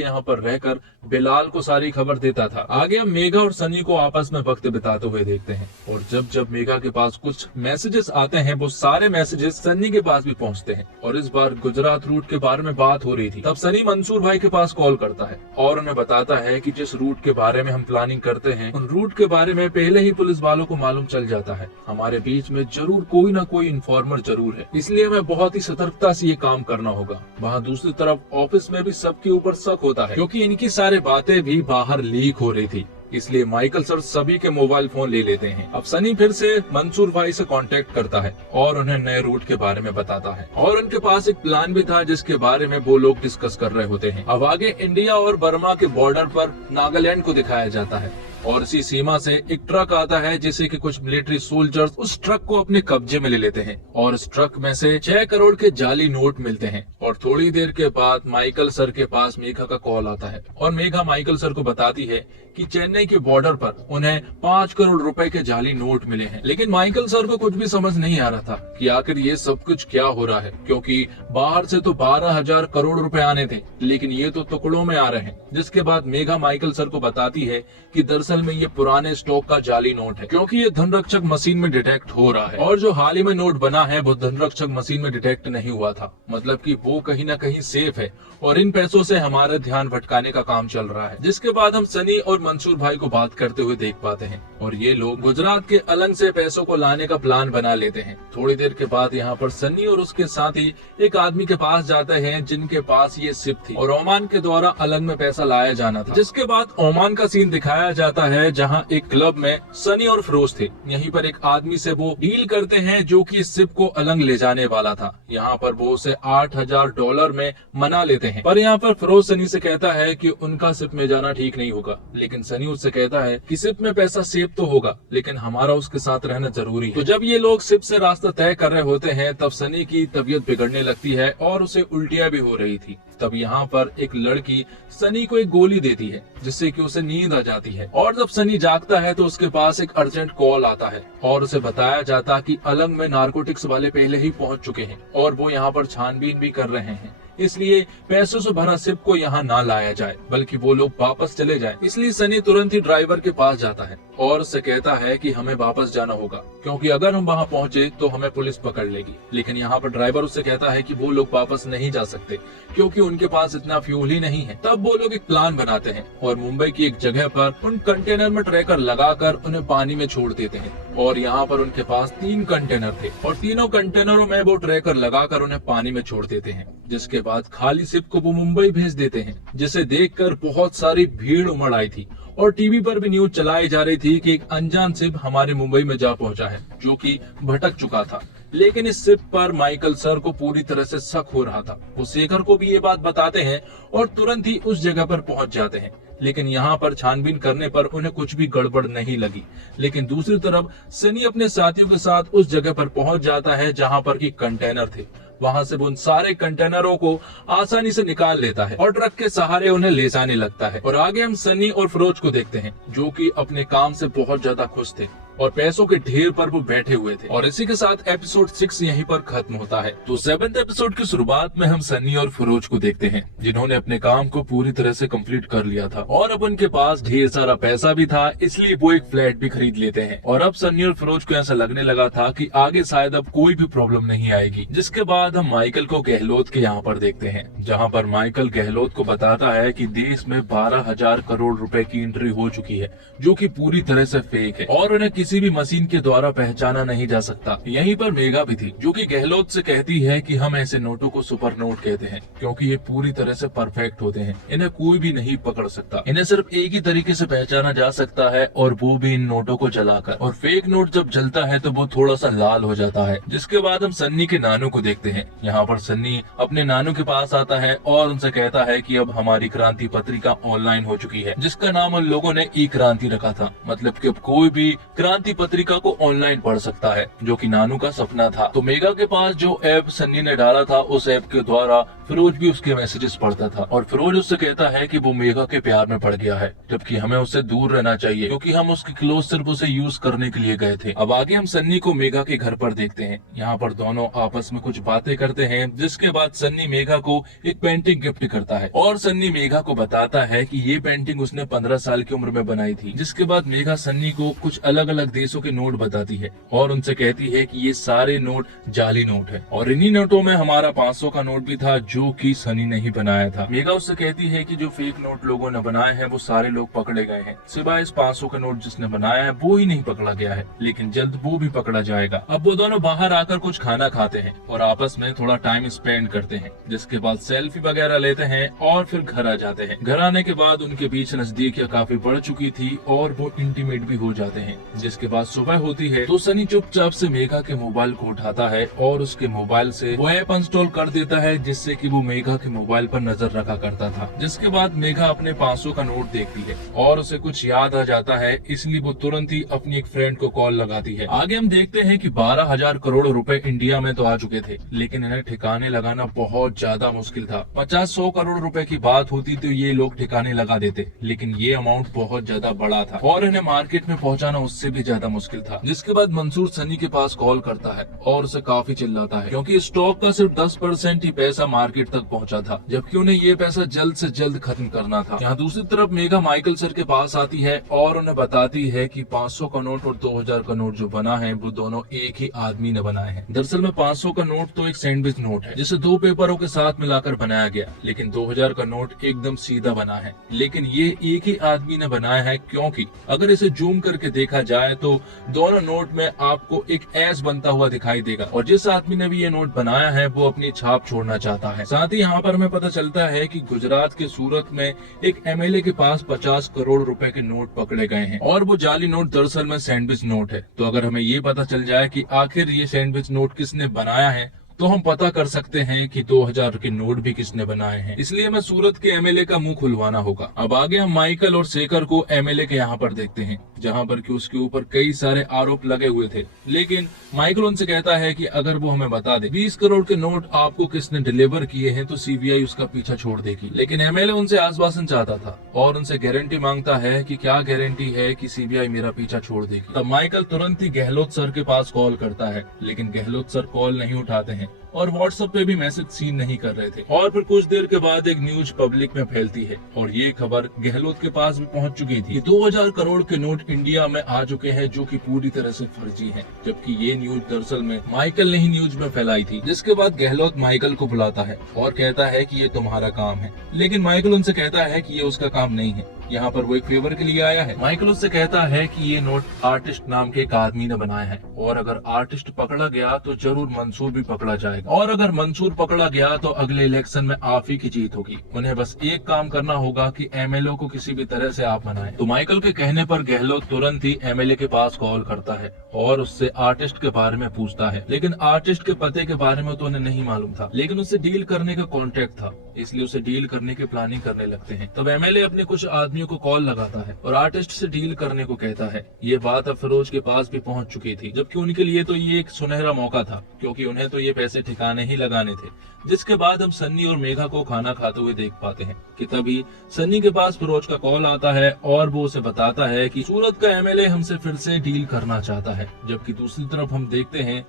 यहाँ पर रहकर बिलाल को सारी खबर देता था। आगे हम मेघा और सनी को आपस में वक्त बिताते हुए देखते हैं और जब जब मेघा के पास कुछ मैसेजेस आते हैं वो सारे मैसेजेस सनी के पास भी पहुँचते हैं। और इस बार गुजरात रूट के बारे में बात हो रही थी। तब सनी मंसूर भाई के पास कॉल करता है और उन्हें बताता है कि जिस रूट के बारे में हम प्लानिंग करते हैं उन रूट के बारे में पहले ही पुलिस वालों को मालूम चल जाता है। हमारे बीच में जरूर कोई ना कोई इन्फॉर्मर जरूर है, इसलिए हमें बहुत ही सतर्कता से ये काम करना होगा। वहाँ दूसरी तरफ ऑफिस में भी सबके ऊपर शक होता है क्योंकि इनकी सारी बातें भी बाहर लीक हो रही थी, इसलिए माइकल सर सभी के मोबाइल फोन ले लेते हैं। अब सनी फिर से मंसूर भाई से कांटेक्ट करता है और उन्हें नए रूट के बारे में बताता है और उनके पास एक प्लान भी था जिसके बारे में वो लोग डिस्कस कर रहे होते हैं। अब आगे इंडिया और बर्मा के बॉर्डर पर नागालैंड को दिखाया जाता है और इसी सीमा से एक ट्रक आता है जिसे कि कुछ मिलिट्री सोल्जर्स उस ट्रक को अपने कब्जे में ले लेते हैं और इस ट्रक में से 6 करोड़ के जाली नोट मिलते हैं। और थोड़ी देर के बाद माइकल सर के पास मेघा का कॉल आता है और मेघा माइकल सर को बताती है कि चेन्नई के बॉर्डर पर उन्हें 5 करोड़ रुपए के जाली नोट मिले हैं। लेकिन माइकल सर को कुछ भी समझ नहीं आ रहा था कि आखिर ये सब कुछ क्या हो रहा है, क्योंकि बाहर से तो 12,000 करोड़ रुपए आने थे लेकिन ये तो टुकड़ों में आ रहे हैं। जिसके बाद मेघा माइकल सर को बताती है कि दरअसल में ये पुराने स्टॉक का जाली नोट है, क्योंकि ये धनरक्षक मशीन में डिटेक्ट हो रहा है और जो हाल ही में नोट बना है वो धनरक्षक मशीन में डिटेक्ट नहीं हुआ था। मतलब कि वो कहीं ना कहीं सेफ है और इन पैसों से हमारा ध्यान भटकाने का काम चल रहा है। जिसके बाद हम सनी और मंसूर भाई को बात करते हुए देख पाते हैं और ये लोग गुजरात के अलंग से पैसों को लाने का प्लान बना लेते हैं। थोड़ी देर के बाद यहाँ पर सनी और उसके साथी एक आदमी के पास जाते हैं जिनके पास ये सिप थी और ओमान के द्वारा अलंग में पैसा लाया जाना था। जिसके बाद ओमान का सीन दिखाया जाता है जहाँ एक क्लब में सनी और फिरोज थे। यहीं पर एक आदमी से वो डील करते हैं जो कि इस सिप को अलंग ले जाने वाला था। यहाँ पर वो उसे $8,000 में मना लेते हैं, पर यहाँ पर फिरोज सनी से कहता है कि उनका सिप में जाना ठीक नहीं होगा। लेकिन सनी उससे कहता है कि सिप में पैसा सेफ तो होगा लेकिन हमारा उसके साथ रहना जरूरी है। तो जब ये लोग सिप से रास्ता तय कर रहे होते हैं तब सनी की तबीयत बिगड़ने लगती है और उसे उल्टियां भी हो रही थी। तब यहाँ पर एक लड़की सनी को एक गोली देती है जिससे कि उसे नींद आ जाती है और जब सनी जागता है तो उसके पास एक अर्जेंट कॉल आता है और उसे बताया जाता कि अलंग में नारकोटिक्स वाले पहले ही पहुंच चुके हैं और वो यहाँ पर छानबीन भी कर रहे हैं, इसलिए पैसों से भरा सिप को यहाँ ना लाया जाए बल्कि वो लोग वापस चले जाएं। इसलिए सनी तुरंत ही ड्राइवर के पास जाता है और उससे कहता है कि हमें वापस जाना होगा क्योंकि अगर हम वहाँ पहुँचे तो हमें पुलिस पकड़ लेगी। लेकिन यहाँ पर ड्राइवर उससे कहता है कि वो लोग वापस नहीं जा सकते क्योंकि उनके पास इतना फ्यूल ही नहीं है। तब वो लोग एक प्लान बनाते हैं और मुंबई की एक जगह पर उन कंटेनर में ट्रैकर लगाकर उन्हें पानी में छोड़ देते हैं और यहाँ पर उनके पास 3 कंटेनर थे और तीनों कंटेनरों में वो ट्रैकर लगाकर उन्हें पानी में छोड़ देते हैं। जिसके बाद खाली सिप को वो मुंबई भेज देते हैं, जिसे देखकर बहुत सारी भीड़ उमड़ आई थी और टीवी पर भी न्यूज चलाई जा रही थी कि एक अनजान शिप हमारे मुंबई में जा पहुंचा है, जो कि भटक चुका था। लेकिन इस शिप पर माइकल सर को पूरी तरह से शक हो रहा था। वो शेखर को भी ये बात बताते हैं और तुरंत ही उस जगह पर पहुंच जाते हैं। लेकिन यहाँ पर छानबीन करने पर उन्हें कुछ भी गड़बड़ नहीं लगी। लेकिन दूसरी तरफ सनी अपने साथियों के साथ उस जगह पर पहुंच जाता है जहाँ पर की कंटेनर थे। वहां से वो उन सारे कंटेनरों को आसानी से निकाल लेता है और ट्रक के सहारे उन्हें ले जाने लगता है। और आगे हम सनी और फिरोज को देखते हैं, जो कि अपने काम से बहुत ज्यादा खुश थे और पैसों के ढेर पर वो बैठे हुए थे। और इसी के साथ एपिसोड 6 यहीं पर खत्म होता है। तो 7th एपिसोड की शुरुआत में हम सनी और फिरोज को देखते हैं, जिन्होंने अपने काम को पूरी तरह से कंप्लीट कर लिया था और अब उनके पास ढेर सारा पैसा भी था, इसलिए वो एक फ्लैट भी खरीद लेते हैं। और अब सनी और फिरोज को ऐसा लगने लगा था कि आगे शायद अब कोई भी प्रॉब्लम नहीं आएगी। जिसके बाद हम माइकल को गहलोत के यहाँ पर देखते हैं, जहाँ पर माइकल गहलोत को बताता है कि देश में 12,000 करोड़ रुपए की एंट्री हो चुकी है, जो कि पूरी तरह से फेक है और उन्हें किसी भी मशीन के द्वारा पहचाना नहीं जा सकता। यहीं पर मेघा भी थी, जो कि गहलोत से कहती है कि हम ऐसे नोटों को सुपर नोट कहते हैं, क्योंकि ये पूरी तरह से परफेक्ट होते हैं, इन्हें कोई भी नहीं पकड़ सकता। इन्हें सिर्फ एक ही तरीके से पहचाना जा सकता है और वो भी इन नोटों को जलाकर। और फेक नोट जब जलता है तो वो थोड़ा सा लाल हो जाता है। जिसके बाद हम सन्नी के नानू को देखते हैं। यहाँ पर सन्नी अपने नानू के पास आता है और उनसे कहता है कि अब हमारी क्रांति पत्रिका ऑनलाइन हो चुकी है, जिसका नाम उन लोगों ने ई क्रांति रखा था। मतलब कि अब कोई भी क्रांति पत्रिका को ऑनलाइन पढ़ सकता है, जो कि नानू का सपना था। तो मेघा के पास जो ऐप सन्नी ने डाला था, उस ऐप के द्वारा फिरोज भी उसके मैसेजेस पढ़ता था और फिरोज उससे कहता है कि वो मेघा के प्यार में पड़ गया है, जबकि हमें उससे दूर रहना चाहिए, क्योंकि हम उसके क्लोज सिर्फ उसे यूज करने के लिए गए थे। अब आगे हम सन्नी को मेघा के घर पर देखते हैं। यहाँ पर दोनों आपस में कुछ बातें करते हैं, जिसके बाद सन्नी मेघा को एक पेंटिंग गिफ्ट करता है और सन्नी मेघा को बताता है कि ये पेंटिंग उसने 15 साल की उम्र में बनाई थी। जिसके बाद मेघा सन्नी को कुछ अलग अलग देशों के नोट बताती है और उनसे कहती है कि ये सारे नोट जाली नोट है और इन्हीं नोटों में हमारा 500 का नोट भी था, जो कि सनी ने ही बनाया था। मेघा उससे कहती है कि जो फेक नोट लोगों ने बनाए हैं वो सारे लोग पकड़े गए हैं, सिवाय इस 500 का नोट जिसने बनाया है वो ही नहीं पकड़ा गया है, लेकिन जल्द वो भी पकड़ा जाएगा। अब वो दोनों बाहर आकर कुछ खाना खाते हैं और आपस में थोड़ा टाइम स्पेंड करते हैं। जिसके बाद सेल्फी वगैरह लेते हैं और फिर घर आ जाते हैं। घर आने के बाद उनके बीच नजदीकियां काफी बढ़ चुकी थी और वो इंटीमेट भी हो जाते हैं। जिसके बाद सुबह होती है तो सनी चुपचाप से मेघा के मोबाइल को उठाता है और उसके मोबाइल से वो ऐप इंस्टॉल कर देता है, जिससे कि वो मेघा के मोबाइल पर नजर रखा करता था। जिसके बाद मेघा अपने 500 का नोट देखती है और उसे कुछ याद आ जाता है, इसलिए वो तुरंत ही अपनी एक फ्रेंड को कॉल लगाती है। आगे हम देखते हैं कि 12,000 करोड़ रुपए इंडिया में तो आ चुके थे, लेकिन इन्हें ठिकाने लगाना बहुत ज्यादा मुश्किल था। 50-100 करोड़ रुपए की बात होती तो ये लोग ठिकाने लगा देते, लेकिन ये अमाउंट बहुत ज्यादा बड़ा था और इन्हें मार्केट में पहुंचाना उससे भी ज्यादा मुश्किल था। जिसके बाद मंसूर सनी के पास कॉल करता है और उसे काफी चिल्लाता है, क्योंकि स्टॉक का सिर्फ 10% ही पैसा मार्केट तक पहुंचा था, जबकि उन्हें ये पैसा जल्द से जल्द खत्म करना था। यहाँ दूसरी तरफ मेघा माइकल सर के पास आती है और उन्हें बताती है कि 500 का नोट और 2000 का नोट जो बना है वो दोनों एक ही आदमी ने बनाए हैं। दरअसल में 500 का नोट तो एक सैंडविच नोट है, जिसे 2 पेपरों के साथ मिलाकर बनाया गया, लेकिन 2000 का नोट एकदम सीधा बना है, लेकिन ये एक ही आदमी ने बनाया है, क्योंकि अगर इसे जूम करके देखा जाए तो दोनों नोट में आपको एक एस बनता हुआ दिखाई देगा और जिस आदमी ने भी ये नोट बनाया है वो अपनी छाप छोड़ना चाहता है। साथ ही यहाँ पर हमें पता चलता है कि गुजरात के सूरत में एक एमएलए के पास 50 करोड़ रुपए के नोट पकड़े गए हैं और वो जाली नोट दरअसल में सैंडविच नोट है। तो अगर हमें ये पता चल जाए कि आखिर ये सैंडविच नोट किसने बनाया है, तो हम पता कर सकते हैं कि 2000 के नोट भी किसने बनाए हैं। इसलिए हमें सूरत के एमएलए का मुंह खुलवाना होगा। अब आगे हम माइकल और शेखर को एमएलए के यहाँ पर देखते हैं, जहाँ पर कि उसके ऊपर कई सारे आरोप लगे हुए थे, लेकिन माइकल उनसे कहता है कि अगर वो हमें बता दे 20 करोड़ के नोट आपको किसने डिलीवर किए हैं तो सीबीआई उसका पीछा छोड़ देगी। लेकिन एमएलए उनसे आश्वासन चाहता था और उनसे गारंटी मांगता है कि क्या गारंटी है कि सीबीआई मेरा पीछा छोड़ देगी। तब माइकल तुरंत ही गहलोत सर के पास कॉल करता है, लेकिन गहलोत सर कॉल नहीं उठाते हैं और व्हाट्सएप पे भी मैसेज सीन नहीं कर रहे थे। और फिर कुछ देर के बाद एक न्यूज पब्लिक में फैलती है और ये खबर गहलोत के पास भी पहुंच चुकी थी। 2000 करोड़ के नोट इंडिया में आ चुके हैं, जो कि पूरी तरह से फर्जी हैं, जबकि ये न्यूज दरअसल में माइकल ने ही न्यूज में फैलाई थी। जिसके बाद गहलोत माइकल को बुलाता है और कहता है कि ये तुम्हारा काम है, लेकिन माइकल उनसे कहता है कि ये उसका काम नहीं है यहाँ पर वो एक फेवर के लिए आया है। माइकल उससे कहता है कि ये नोट आर्टिस्ट नाम के एक आदमी ने बनाया है और अगर आर्टिस्ट पकड़ा गया तो जरूर मंसूर भी पकड़ा जाएगा और अगर मंसूर पकड़ा गया तो अगले इलेक्शन में आप ही की जीत होगी। उन्हें बस एक काम करना होगा कि एमएलए को किसी भी तरह से आप बनाएं। तो माइकल के कहने पर गहलोत तुरंत ही एमएलए के पास कॉल करता है और उससे आर्टिस्ट के बारे में पूछता है, लेकिन आर्टिस्ट के पते के बारे में तो उन्हें नहीं मालूम था, लेकिन उससे डील करने का कॉन्टेक्ट था, इसलिए उसे डील करने की प्लानिंग करने लगते हैं। तब एमएलए अपने कुछ आदमियों को कॉल लगाता है और आर्टिस्ट से डील करने को कहता है। ये बात अब फिरोज के पास भी पहुंच चुकी थी, जबकि उनके लिए तो ये एक सुनहरा मौका था क्योंकि उन्हें तो ये पैसे ठिकाने ही लगाने थे। जिसके बाद हम सन्नी और मेघा को खाना खाते हुए देख पाते हैं कि तभी सन्नी के पास फिरोज का कॉल आता है और वो उसे बताता है कि सूरत का एमएलए हमसे फिर से डील करना चाहता है। जबकि दूसरी तरफ हम देखते हैं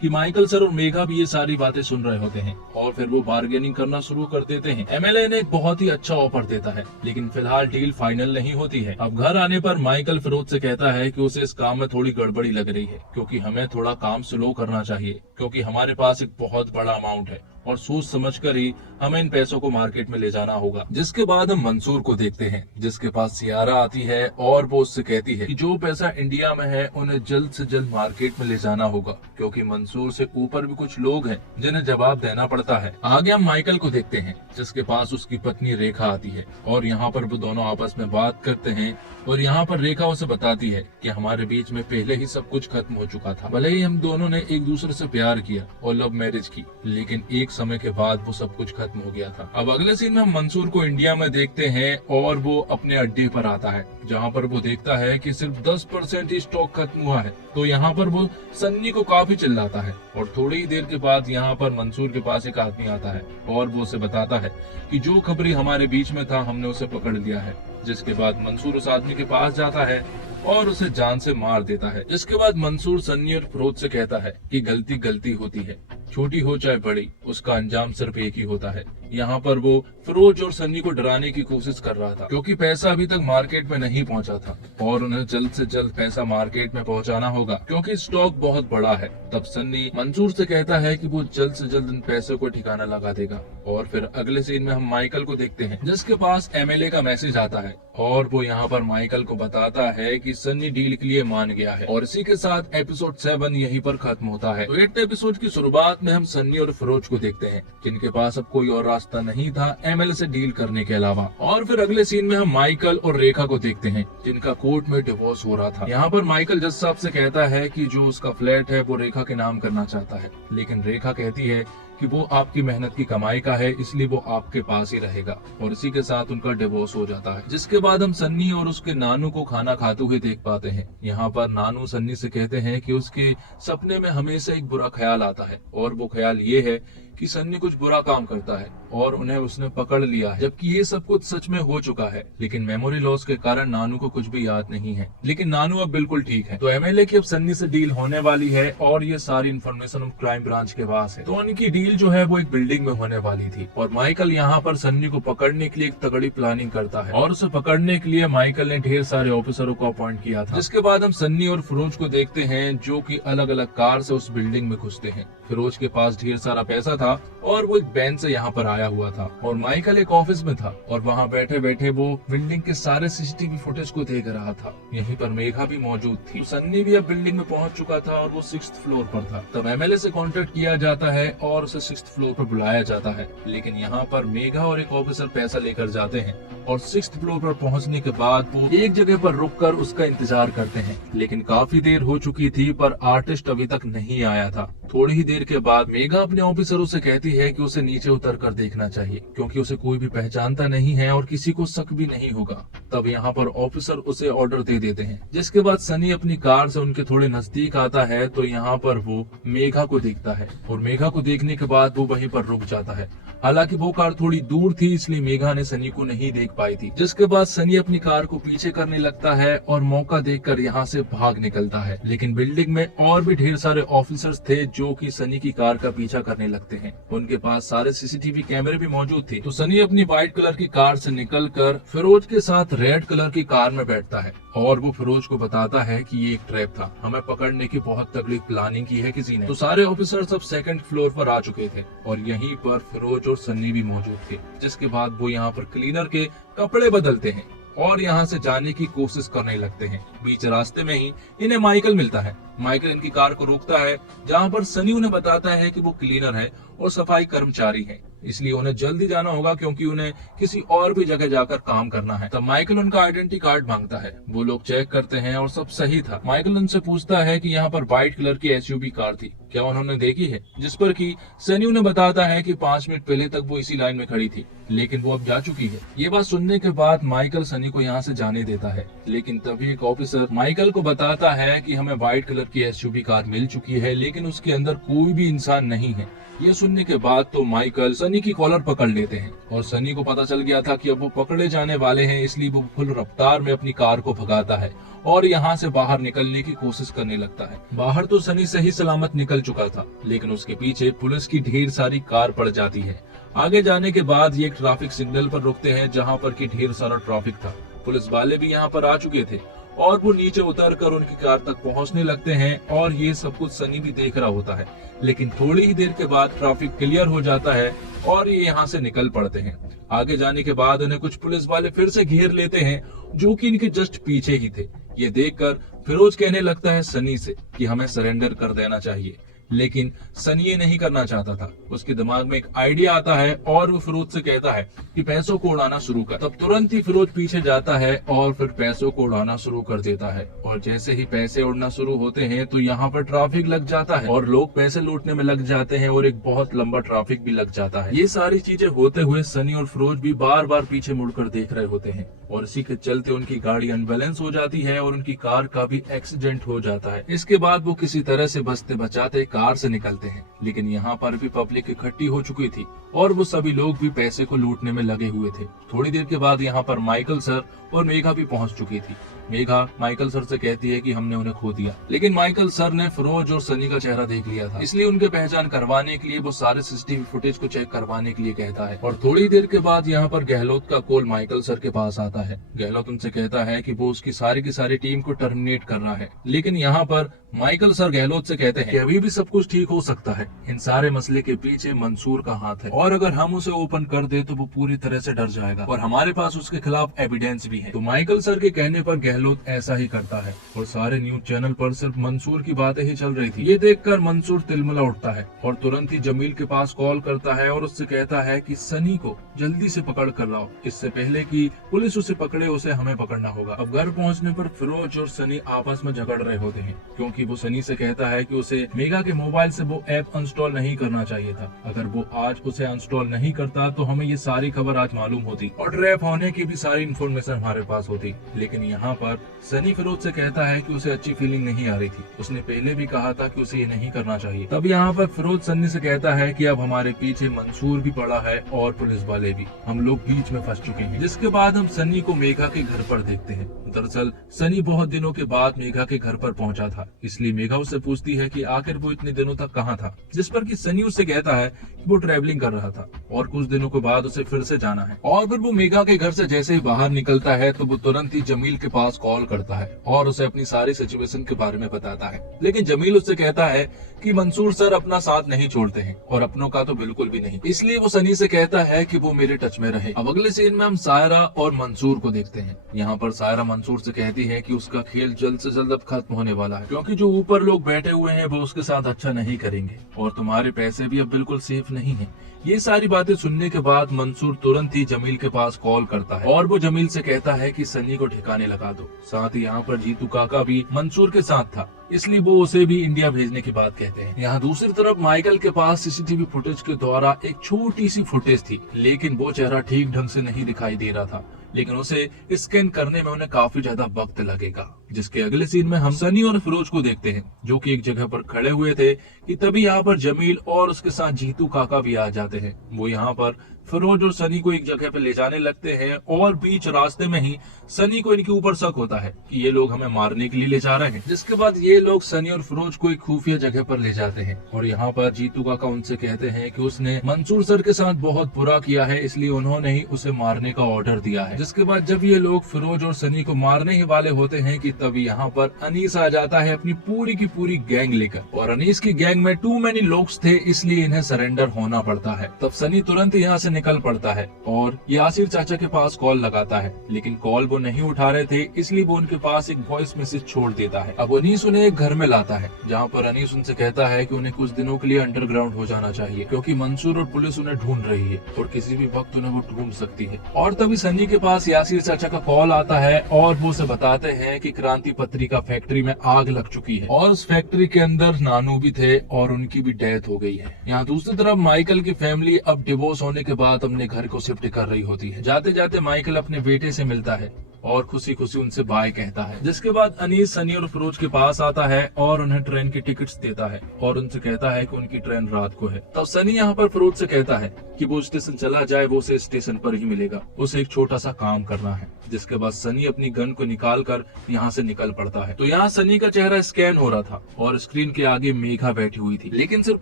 कि माइकल सर और मेघा भी ये सारी बातें सुन रहे होते हैं और फिर वो बार्गेनिंग करना शुरू कर देते हैं। एमएलए ने एक बहुत ही अच्छा ऑफर देता है, लेकिन फिलहाल डील फाइनल नहीं होती है। अब घर आने पर माइकल फिरोज से कहता है कि उसे इस काम में थोड़ी गड़बड़ी लग रही है क्योंकि हमें थोड़ा काम स्लो करना चाहिए क्योंकि हमारे पास एक बहुत बड़ा अमाउंट है और सोच समझकर ही हमें इन पैसों को मार्केट में ले जाना होगा। जिसके बाद हम मंसूर को देखते हैं जिसके पास सियारा आती है और वो उससे कहती है कि जो पैसा इंडिया में है उन्हें जल्द से जल्द मार्केट में ले जाना होगा क्योंकि मंसूर से ऊपर भी कुछ लोग हैं जिन्हें जवाब देना पड़ता है। आगे हम माइकल को देखते हैं जिसके पास उसकी पत्नी रेखा आती है और यहाँ पर वो दोनों आपस में बात करते हैं और यहाँ पर रेखा उसे बताती है कि हमारे बीच में पहले ही सब कुछ खत्म हो चुका था। भले ही हम दोनों ने एक दूसरे से प्यार किया और लव मैरिज की, लेकिन एक समय के बाद वो सब कुछ खत्म हो गया था। अब अगले सीन में हम मंसूर को इंडिया में देखते हैं और वो अपने अड्डे पर आता है जहाँ पर वो देखता है कि सिर्फ 10% ही स्टॉक खत्म हुआ है। तो यहाँ पर वो सन्नी को काफी चिल्लाता है और थोड़ी ही देर के बाद यहाँ पर मंसूर के पास एक आदमी आता है और वो उसे बताता है कि जो खबरी हमारे बीच में था हमने उसे पकड़ लिया है। जिसके बाद मंसूर उस आदमी के पास जाता है और उसे जान से मार देता है। जिसके बाद मंसूर सन्नी और फिरोज से कहता है कि गलती गलती होती है, छोटी हो चाहे बड़ी, उसका अंजाम सिर्फ एक ही होता है। यहाँ पर वो फिरोज और सन्नी को डराने की कोशिश कर रहा था क्योंकि पैसा अभी तक मार्केट में नहीं पहुँचा था और उन्हें जल्द से जल्द पैसा मार्केट में पहुँचाना होगा क्योंकि स्टॉक बहुत बड़ा है। तब सन्नी मंसूर से कहता है कि वो जल्द से जल्द इन पैसों को ठिकाना लगा देगा। और फिर अगले सीन में हम माइकल को देखते हैं जिसके पास एमएलए का मैसेज आता है और वो यहाँ पर माइकल को बताता है कि सन्नी डील के लिए मान गया है। और इसी के साथ एपिसोड 7 यहीं पर खत्म होता है। तो 8 एपिसोड की शुरुआत में हम सन्नी और फिरोज को देखते हैं जिनके पास अब कोई और रास्ता नहीं था एमएलए से डील करने के अलावा। और फिर अगले सीन में हम माइकल और रेखा को देखते हैं जिनका कोर्ट में डिवोर्स हो रहा था। यहाँ पर माइकल जज साहब से कहता है कि जो उसका फ्लैट है वो रेखा के नाम करना चाहता है, लेकिन रेखा कहती है कि वो आपकी मेहनत की कमाई का है इसलिए वो आपके पास ही रहेगा। और इसी के साथ उनका डिवोर्स हो जाता है। जिसके बाद हम सन्नी और उसके नानू को खाना खाते हुए देख पाते हैं। यहाँ पर नानू सन्नी से कहते हैं कि उसके सपने में हमेशा एक बुरा ख्याल आता है और वो ख्याल ये है कि सन्नी कुछ बुरा काम करता है और उन्हें उसने पकड़ लिया है, जबकि ये सब कुछ सच में हो चुका है। लेकिन मेमोरी लॉस के कारण नानू को कुछ भी याद नहीं है, लेकिन नानू अब बिल्कुल ठीक है। तो एमएलए की अब सन्नी से डील होने वाली है और ये सारी इन्फॉर्मेशन क्राइम ब्रांच के पास है। तो उनकी डील जो है वो एक बिल्डिंग में होने वाली थी और माइकल यहाँ पर सन्नी को पकड़ने के लिए एक तगड़ी प्लानिंग करता है और उसे पकड़ने के लिए माइकल ने ढेर सारे ऑफिसरों को अपॉइंट किया था। जिसके बाद हम सन्नी और फिरोज को देखते हैं जो कि अलग अलग कार से उस बिल्डिंग में घुसते हैं। फिरोज के पास ढेर सारा पैसा था और वो एक बैंक से यहाँ पर आया हुआ था और माइकल एक ऑफिस में था और वहाँ बैठे बैठे वो बिल्डिंग के सारे सीसीटीवी फुटेज को देख रहा था। यहीं पर मेघा भी मौजूद थी। सन्नी भी अब बिल्डिंग में पहुंच चुका था और वो 6th फ्लोर पर था। तब एमएलए से कांटेक्ट किया जाता है और उसे 6th फ्लोर पर बुलाया जाता है, लेकिन यहाँ पर मेघा और एक ऑफिसर पैसा लेकर जाते हैं और 6th फ्लोर पर पहुंचने के बाद वो एक जगह पर रुककर उसका इंतजार करते हैं। लेकिन काफी देर हो चुकी थी पर आर्टिस्ट अभी तक नहीं आया था। थोड़ी ही देर के बाद मेघा अपने ऑफिसरों से कहती है कि उसे नीचे उतर कर देखना चाहिए क्योंकि उसे कोई भी पहचानता नहीं है और किसी को शक भी नहीं होगा। तब यहाँ पर ऑफिसर उसे ऑर्डर दे देते हैं। जिसके बाद सनी अपनी कार से उनके थोड़े नजदीक आता है तो यहाँ पर वो मेघा को देखता है और मेघा को देखने के बाद वो वहीं पर रुक जाता है। हालांकि वो कार थोड़ी दूर थी इसलिए मेघा ने सनी को नहीं देख पाई थी। जिसके बाद सनी अपनी कार को पीछे करने लगता है और मौका देखकर यहाँ से भाग निकलता है। लेकिन बिल्डिंग में और भी ढेर सारे ऑफिसर्स थे जो कि सनी की कार का पीछा करने लगते हैं। उनके पास सारे सीसीटीवी कैमरे भी मौजूद थे। तो सनी अपनी व्हाइट कलर की कार से निकलकर फिरोज के साथ रेड कलर की कार में बैठता है और वो फिरोज को बताता है कि ये एक ट्रैप था, हमें पकड़ने की बहुत तगड़ी प्लानिंग की है किसी ने। तो सारे ऑफिसर सब 2nd फ्लोर पर आ चुके थे और यहीं पर फिरोज और सन्नी भी मौजूद थे। जिसके बाद वो यहाँ पर क्लीनर के कपड़े बदलते हैं और यहाँ से जाने की कोशिश करने लगते हैं। बीच रास्ते में ही इन्हें माइकल मिलता है। माइकल इनकी कार को रोकता है, जहाँ पर सनी उन्हें बताता है कि वो क्लीनर है और सफाई कर्मचारी है, इसलिए उन्हें जल्दी जाना होगा क्योंकि उन्हें किसी और भी जगह जाकर काम करना है। तब माइकल उनका आइडेंटिटी कार्ड मांगता है। वो लोग चेक करते हैं और सब सही था। माइकल उनसे पूछता है कि यहाँ पर व्हाइट कलर की एसयूवी कार थी, क्या उन्होंने देखी है? जिस पर कि सनी उन्हें बताता है कि 5 मिनट पहले तक वो इसी लाइन में खड़ी थी, लेकिन वो अब जा चुकी है। ये बात सुनने के बाद माइकल सनी को यहाँ से जाने देता है, लेकिन तभी एक ऑफिसर माइकल को बताता है कि हमें व्हाइट कलर की एसयूवी कार मिल चुकी है, लेकिन उसके अंदर कोई भी इंसान नहीं है। ये सुनने के बाद तो माइकल सनी की कॉलर पकड़ लेते हैं और सनी को पता चल गया था कि अब वो पकड़े जाने वाले हैं, इसलिए वो फुल रफ्तार में अपनी कार को भगाता है और यहाँ से बाहर निकलने की कोशिश करने लगता है। बाहर तो सनी सही सलामत निकल चुका था, लेकिन उसके पीछे पुलिस की ढेर सारी कार पड़ जाती है। आगे जाने के बाद ये एक ट्रैफिक सिग्नल पर रुकते हैं, जहाँ पर की ढेर सारा ट्रैफिक था। पुलिस वाले भी यहाँ पर आ चुके थे और वो नीचे उतर कर उनकी कार तक पहुंचने लगते हैं और ये सब कुछ सनी भी देख रहा होता है। लेकिन थोड़ी ही देर के बाद ट्रैफिक क्लियर हो जाता है और ये यहाँ से निकल पड़ते हैं। आगे जाने के बाद उन्हें कुछ पुलिस वाले फिर से घेर लेते हैं, जो कि इनके जस्ट पीछे ही थे। ये देखकर फिरोज कहने लगता है सनी से कि हमें सरेंडर कर देना चाहिए, लेकिन सनी ये नहीं करना चाहता था। उसके दिमाग में एक आइडिया आता है और वो फिरोज से कहता है कि पैसों को उड़ाना शुरू कर। तब तुरंत ही फिरोज पीछे जाता है और फिर पैसों को उड़ाना शुरू कर देता है। और जैसे ही पैसे उड़ना शुरू होते हैं तो यहाँ पर ट्रैफिक लग जाता है और लोग पैसे लूटने में लग जाते हैं और एक बहुत लंबा ट्रैफिक भी लग जाता है। ये सारी चीजें होते हुए सनी और फिरोज भी बार बार पीछे मुड़कर देख रहे होते हैं और इसी के चलते उनकी गाड़ी अनबैलेंस हो जाती है और उनकी कार का भी एक्सीडेंट हो जाता है। इसके बाद वो किसी तरह से बचते बचाते कार से निकलते हैं, लेकिन यहाँ पर भी पब्लिक इकट्ठी हो चुकी थी और वो सभी लोग भी पैसे को लूटने में लगे हुए थे। थोड़ी देर के बाद यहाँ पर माइकल सर और मेघा भी पहुंच चुकी थी। मेघा माइकल सर से कहती है कि हमने उन्हें खो दिया, लेकिन माइकल सर ने फिरोज और सनी का चेहरा देख लिया था, इसलिए उनके पहचान करवाने के लिए वो सारे सीसीटीवी फुटेज को चेक करवाने के लिए कहता है। और थोड़ी देर के बाद यहाँ पर गहलोत का कॉल माइकल सर के पास आता है। गहलोत उनसे कहता है कि वो उसकी सारी की सारी टीम को टर्मिनेट कर रहा है, लेकिन यहाँ पर माइकल सर गहलोत से कहते हैं कि अभी भी सब कुछ ठीक हो सकता है, इन सारे मसले के पीछे मंसूर का हाथ है और अगर हम उसे ओपन कर दे तो वो पूरी तरह से डर जाएगा और हमारे पास उसके खिलाफ एविडेंस भी है। तो माइकल सर के कहने पर गहलोत ऐसा ही करता है और सारे न्यूज चैनल पर सिर्फ मंसूर की बातें ही चल रही थी। ये देखकर मंसूर तिलमिला उठता है और तुरंत ही जमील के पास कॉल करता है और उससे कहता है कि सनी को जल्दी से पकड़ कर लाओ, इससे पहले कि पुलिस उसे पकड़े उसे हमें पकड़ना होगा। अब घर पहुंचने पर फिरोज और सनी आपस में झगड़ रहे होते हैं, क्योंकि वो सनी से कहता है कि उसे मेघा के मोबाइल से वो ऐप इंस्टॉल नहीं करना चाहिए था। अगर वो आज उसे इंस्टॉल नहीं करता तो हमें ये सारी खबर आज मालूम होती और ट्रैप होने की भी सारी इन्फॉर्मेशन हमारे पास होती। लेकिन यहाँ पर सनी फिरोज से कहता है कि उसे अच्छी फीलिंग नहीं आ रही थी, उसने पहले भी कहा था कि उसे ये नहीं करना चाहिए। तब यहाँ पर फिरोज सनी से कहता है कि अब हमारे पीछे मंसूर भी पड़ा है और पुलिस वाले भी, हम लोग बीच में फंस चुके हैं। जिसके बाद हम सनी को मेघा के घर पर देखते हैं। दरअसल सनी बहुत दिनों के बाद मेघा के घर पर पहुंचा था, इसलिए मेघा उससे पूछती है कि आखिर वो इतने दिनों तक कहाँ था, जिस पर कि सनी उससे कहता है कि वो ट्रैवलिंग कर रहा था और कुछ दिनों के बाद उसे फिर से जाना है। और फिर वो मेघा के घर से जैसे ही बाहर निकलता है तो वो तुरंत ही जमील के पास कॉल करता है और उसे अपनी सारी सिचुएशन के बारे में बताता है। लेकिन जमील उससे कहता है कि मंसूर सर अपना साथ नहीं छोड़ते हैं और अपनों का तो बिल्कुल भी नहीं, इसलिए वो सनी से कहता है कि वो मेरे टच में रहे। अब अगले सीन में हम सायरा और मंसूर को देखते हैं। यहाँ पर सायरा मंसूर से कहती है कि उसका खेल जल्द से जल्द अब खत्म होने वाला है, क्योंकि जो ऊपर लोग बैठे हुए हैं वो उसके साथ अच्छा नहीं करेंगे और तुम्हारे पैसे भी अब बिल्कुल सेफ नहीं है। ये सारी बातें सुनने के बाद मंसूर तुरंत ही जमील के पास कॉल करता है और वो जमील से कहता है कि सनी को ठिकाने लगा दो। साथ ही यहाँ पर जीतू काका भी मंसूर के साथ था, इसलिए वो उसे भी इंडिया भेजने की बात कहते हैं। यहाँ दूसरी तरफ माइकल के पास सीसीटीवी फुटेज के द्वारा एक छोटी सी फुटेज थी, लेकिन वो चेहरा ठीक ढंग से नहीं दिखाई दे रहा था, लेकिन उसे स्कैन करने में उन्हें काफी ज्यादा वक्त लगेगा। जिसके अगले सीन में हम सनी और फिरोज को देखते हैं, जो कि एक जगह पर खड़े हुए थे कि तभी यहाँ पर जमील और उसके साथ जीतू काका भी आ जाते हैं। वो यहाँ पर फिरोज और सनी को एक जगह पे ले जाने लगते हैं और बीच रास्ते में ही सनी को इनके ऊपर शक होता है कि ये लोग हमें मारने के लिए ले जा रहे हैं। जिसके बाद ये लोग सनी और फिरोज को एक खुफिया जगह पर ले जाते हैं और यहाँ पर जीतू काका उनसे कहते हैं कि उसने मंसूर सर के साथ बहुत बुरा किया है, इसलिए उन्होंने ही उसे मारने का ऑर्डर दिया है। जिसके बाद जब ये लोग फिरोज और सनी को मारने ही वाले होते हैं कि तभी यहाँ पर अनीस आ जाता है अपनी पूरी की पूरी गैंग लेकर, और अनीस की गैंग में टू मेनी लोग थे, इसलिए इन्हें सरेंडर होना पड़ता है। तब सनी तुरंत यहाँ से निकल पड़ता है और यासिर चाचा के पास कॉल लगाता है, लेकिन कॉल वो नहीं उठा रहे थे, इसलिए वो उनके पास एक वॉइस मैसेज छोड़ देता है। अब अनीस उन्हें एक घर में लाता है, जहाँ पर अनीस उनसे कहता है कि उन्हें कुछ दिनों के लिए अंडरग्राउंड हो जाना चाहिए, क्योंकि मंसूर और पुलिस उन्हें ढूंढ रही है और किसी भी वक्त उन्हें वो ढूंढ सकती है। और तभी सन्नी के पास यासिर चाचा का कॉल आता है और वो उसे बताते हैं कि क्रांति पत्रिका फैक्ट्री में आग लग चुकी है और उस फैक्ट्री के अंदर नानू भी थे और उनकी भी डेथ हो गई है। यहाँ दूसरी तरफ माइकल की फैमिली अब डिवोर्स होने के बाद अपने घर को शिफ्ट कर रही होती है। जाते जाते माइकल अपने बेटे से मिलता है और खुशी खुशी उनसे बाय कहता है, जिसके बाद अनीस सनी और फिरोज के पास आता है और उन्हें ट्रेन की टिकट्स देता है और उनसे कहता है कि उनकी ट्रेन रात को है। तब सनी यहाँ पर फिरोज से कहता है कि वो स्टेशन चला जाए, वो उसे स्टेशन पर ही मिलेगा, उसे एक छोटा सा काम करना है। जिसके बाद सनी अपनी गन को निकाल कर यहाँ से निकल पड़ता है। तो यहाँ सनी का चेहरा स्कैन हो रहा था और स्क्रीन के आगे मेघा बैठी हुई थी, लेकिन सिर्फ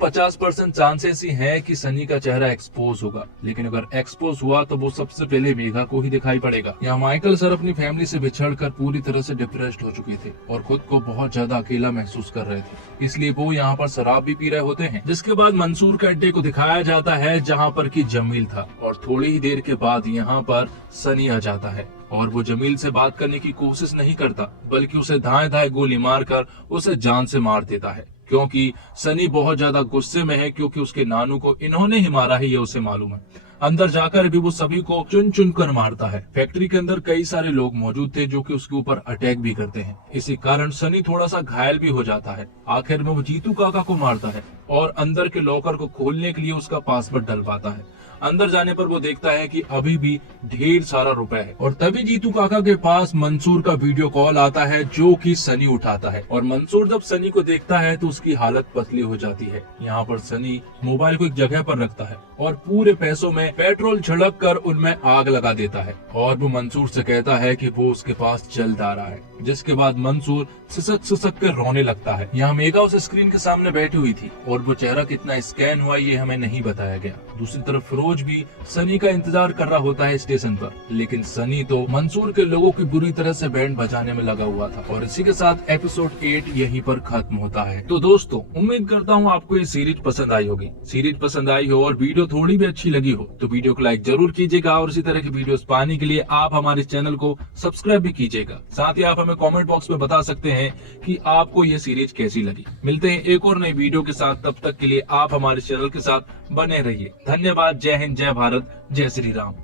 50% चांसेस ही है कि सनी का चेहरा एक्सपोज होगा, लेकिन अगर एक्सपोज हुआ तो वो सबसे पहले मेघा को ही दिखाई पड़ेगा। यहाँ माइकल सर अपनी फैमिली से बिछड़कर पूरी तरह से डिप्रेस्ड हो चुके थे और खुद को बहुत ज्यादा अकेला महसूस कर रहे थे, इसलिए वो यहाँ पर शराब भी पी रहे होते हैं। जिसके बाद मंसूर के अड्डे को दिखाया जाता है जहाँ पर की जमील था और थोड़ी ही देर के बाद यहाँ पर सनी आ जाता है और वो जमील से बात करने की कोशिश नहीं करता, बल्कि उसे दाएं दाएं गोली मारकर उसे जान से मार देता है, क्योंकि सनी बहुत ज्यादा गुस्से में है, क्योंकि उसके नानू को इन्होंने ही मारा है, ये उसे मालूम है। अंदर जाकर भी वो सभी को चुन चुन कर मारता है। फैक्ट्री के अंदर कई सारे लोग मौजूद थे जो कि उसके ऊपर अटैक भी करते हैं, इसी कारण सनी थोड़ा सा घायल भी हो जाता है। आखिर में वो जीतू काका को मारता है और अंदर के लॉकर को खोलने के लिए उसका पासवर्ड डलवाता है। अंदर जाने पर वो देखता है कि अभी भी ढेर सारा रुपए है और तभी जीतू काका के पास मंसूर का वीडियो कॉल आता है जो कि सनी उठाता है और मंसूर जब सनी को देखता है तो उसकी हालत पतली हो जाती है। यहाँ पर सनी मोबाइल को एक जगह पर रखता है और पूरे पैसों में पेट्रोल छिड़क कर उनमें आग लगा देता है और वो मंसूर से कहता है कि वो उसके पास जल्द आ रहा है। जिसके बाद मंसूर सिसक के रोने लगता है। यहाँ मेघा उस स्क्रीन के सामने बैठी हुई थी और वो चेहरा कितना स्कैन हुआ ये हमें नहीं बताया गया। दूसरी तरफ फिरोज भी सनी का इंतजार कर रहा होता है स्टेशन पर, लेकिन सनी तो मंसूर के लोगों की बुरी तरह से बैंड बजाने में लगा हुआ था। और इसी के साथ एपिसोड 8 यहीं पर खत्म होता है। तो दोस्तों, उम्मीद करता हूँ आपको ये सीरीज पसंद आई होगी। सीरीज पसंद आई हो और वीडियो थोड़ी भी अच्छी लगी हो तो वीडियो को लाइक जरूर कीजिएगा और इसी तरह की वीडियोस पाने के लिए आप हमारे चैनल को सब्सक्राइब भी कीजिएगा। साथ ही आप हमें कमेंट बॉक्स में बता सकते हैं कि आपको ये सीरीज कैसी लगी। मिलते हैं एक और नई वीडियो के साथ, तब तक के लिए आप हमारे चैनल के साथ बने रहिए। धन्यवाद। जय हिंद, जय भारत, जय श्री राम।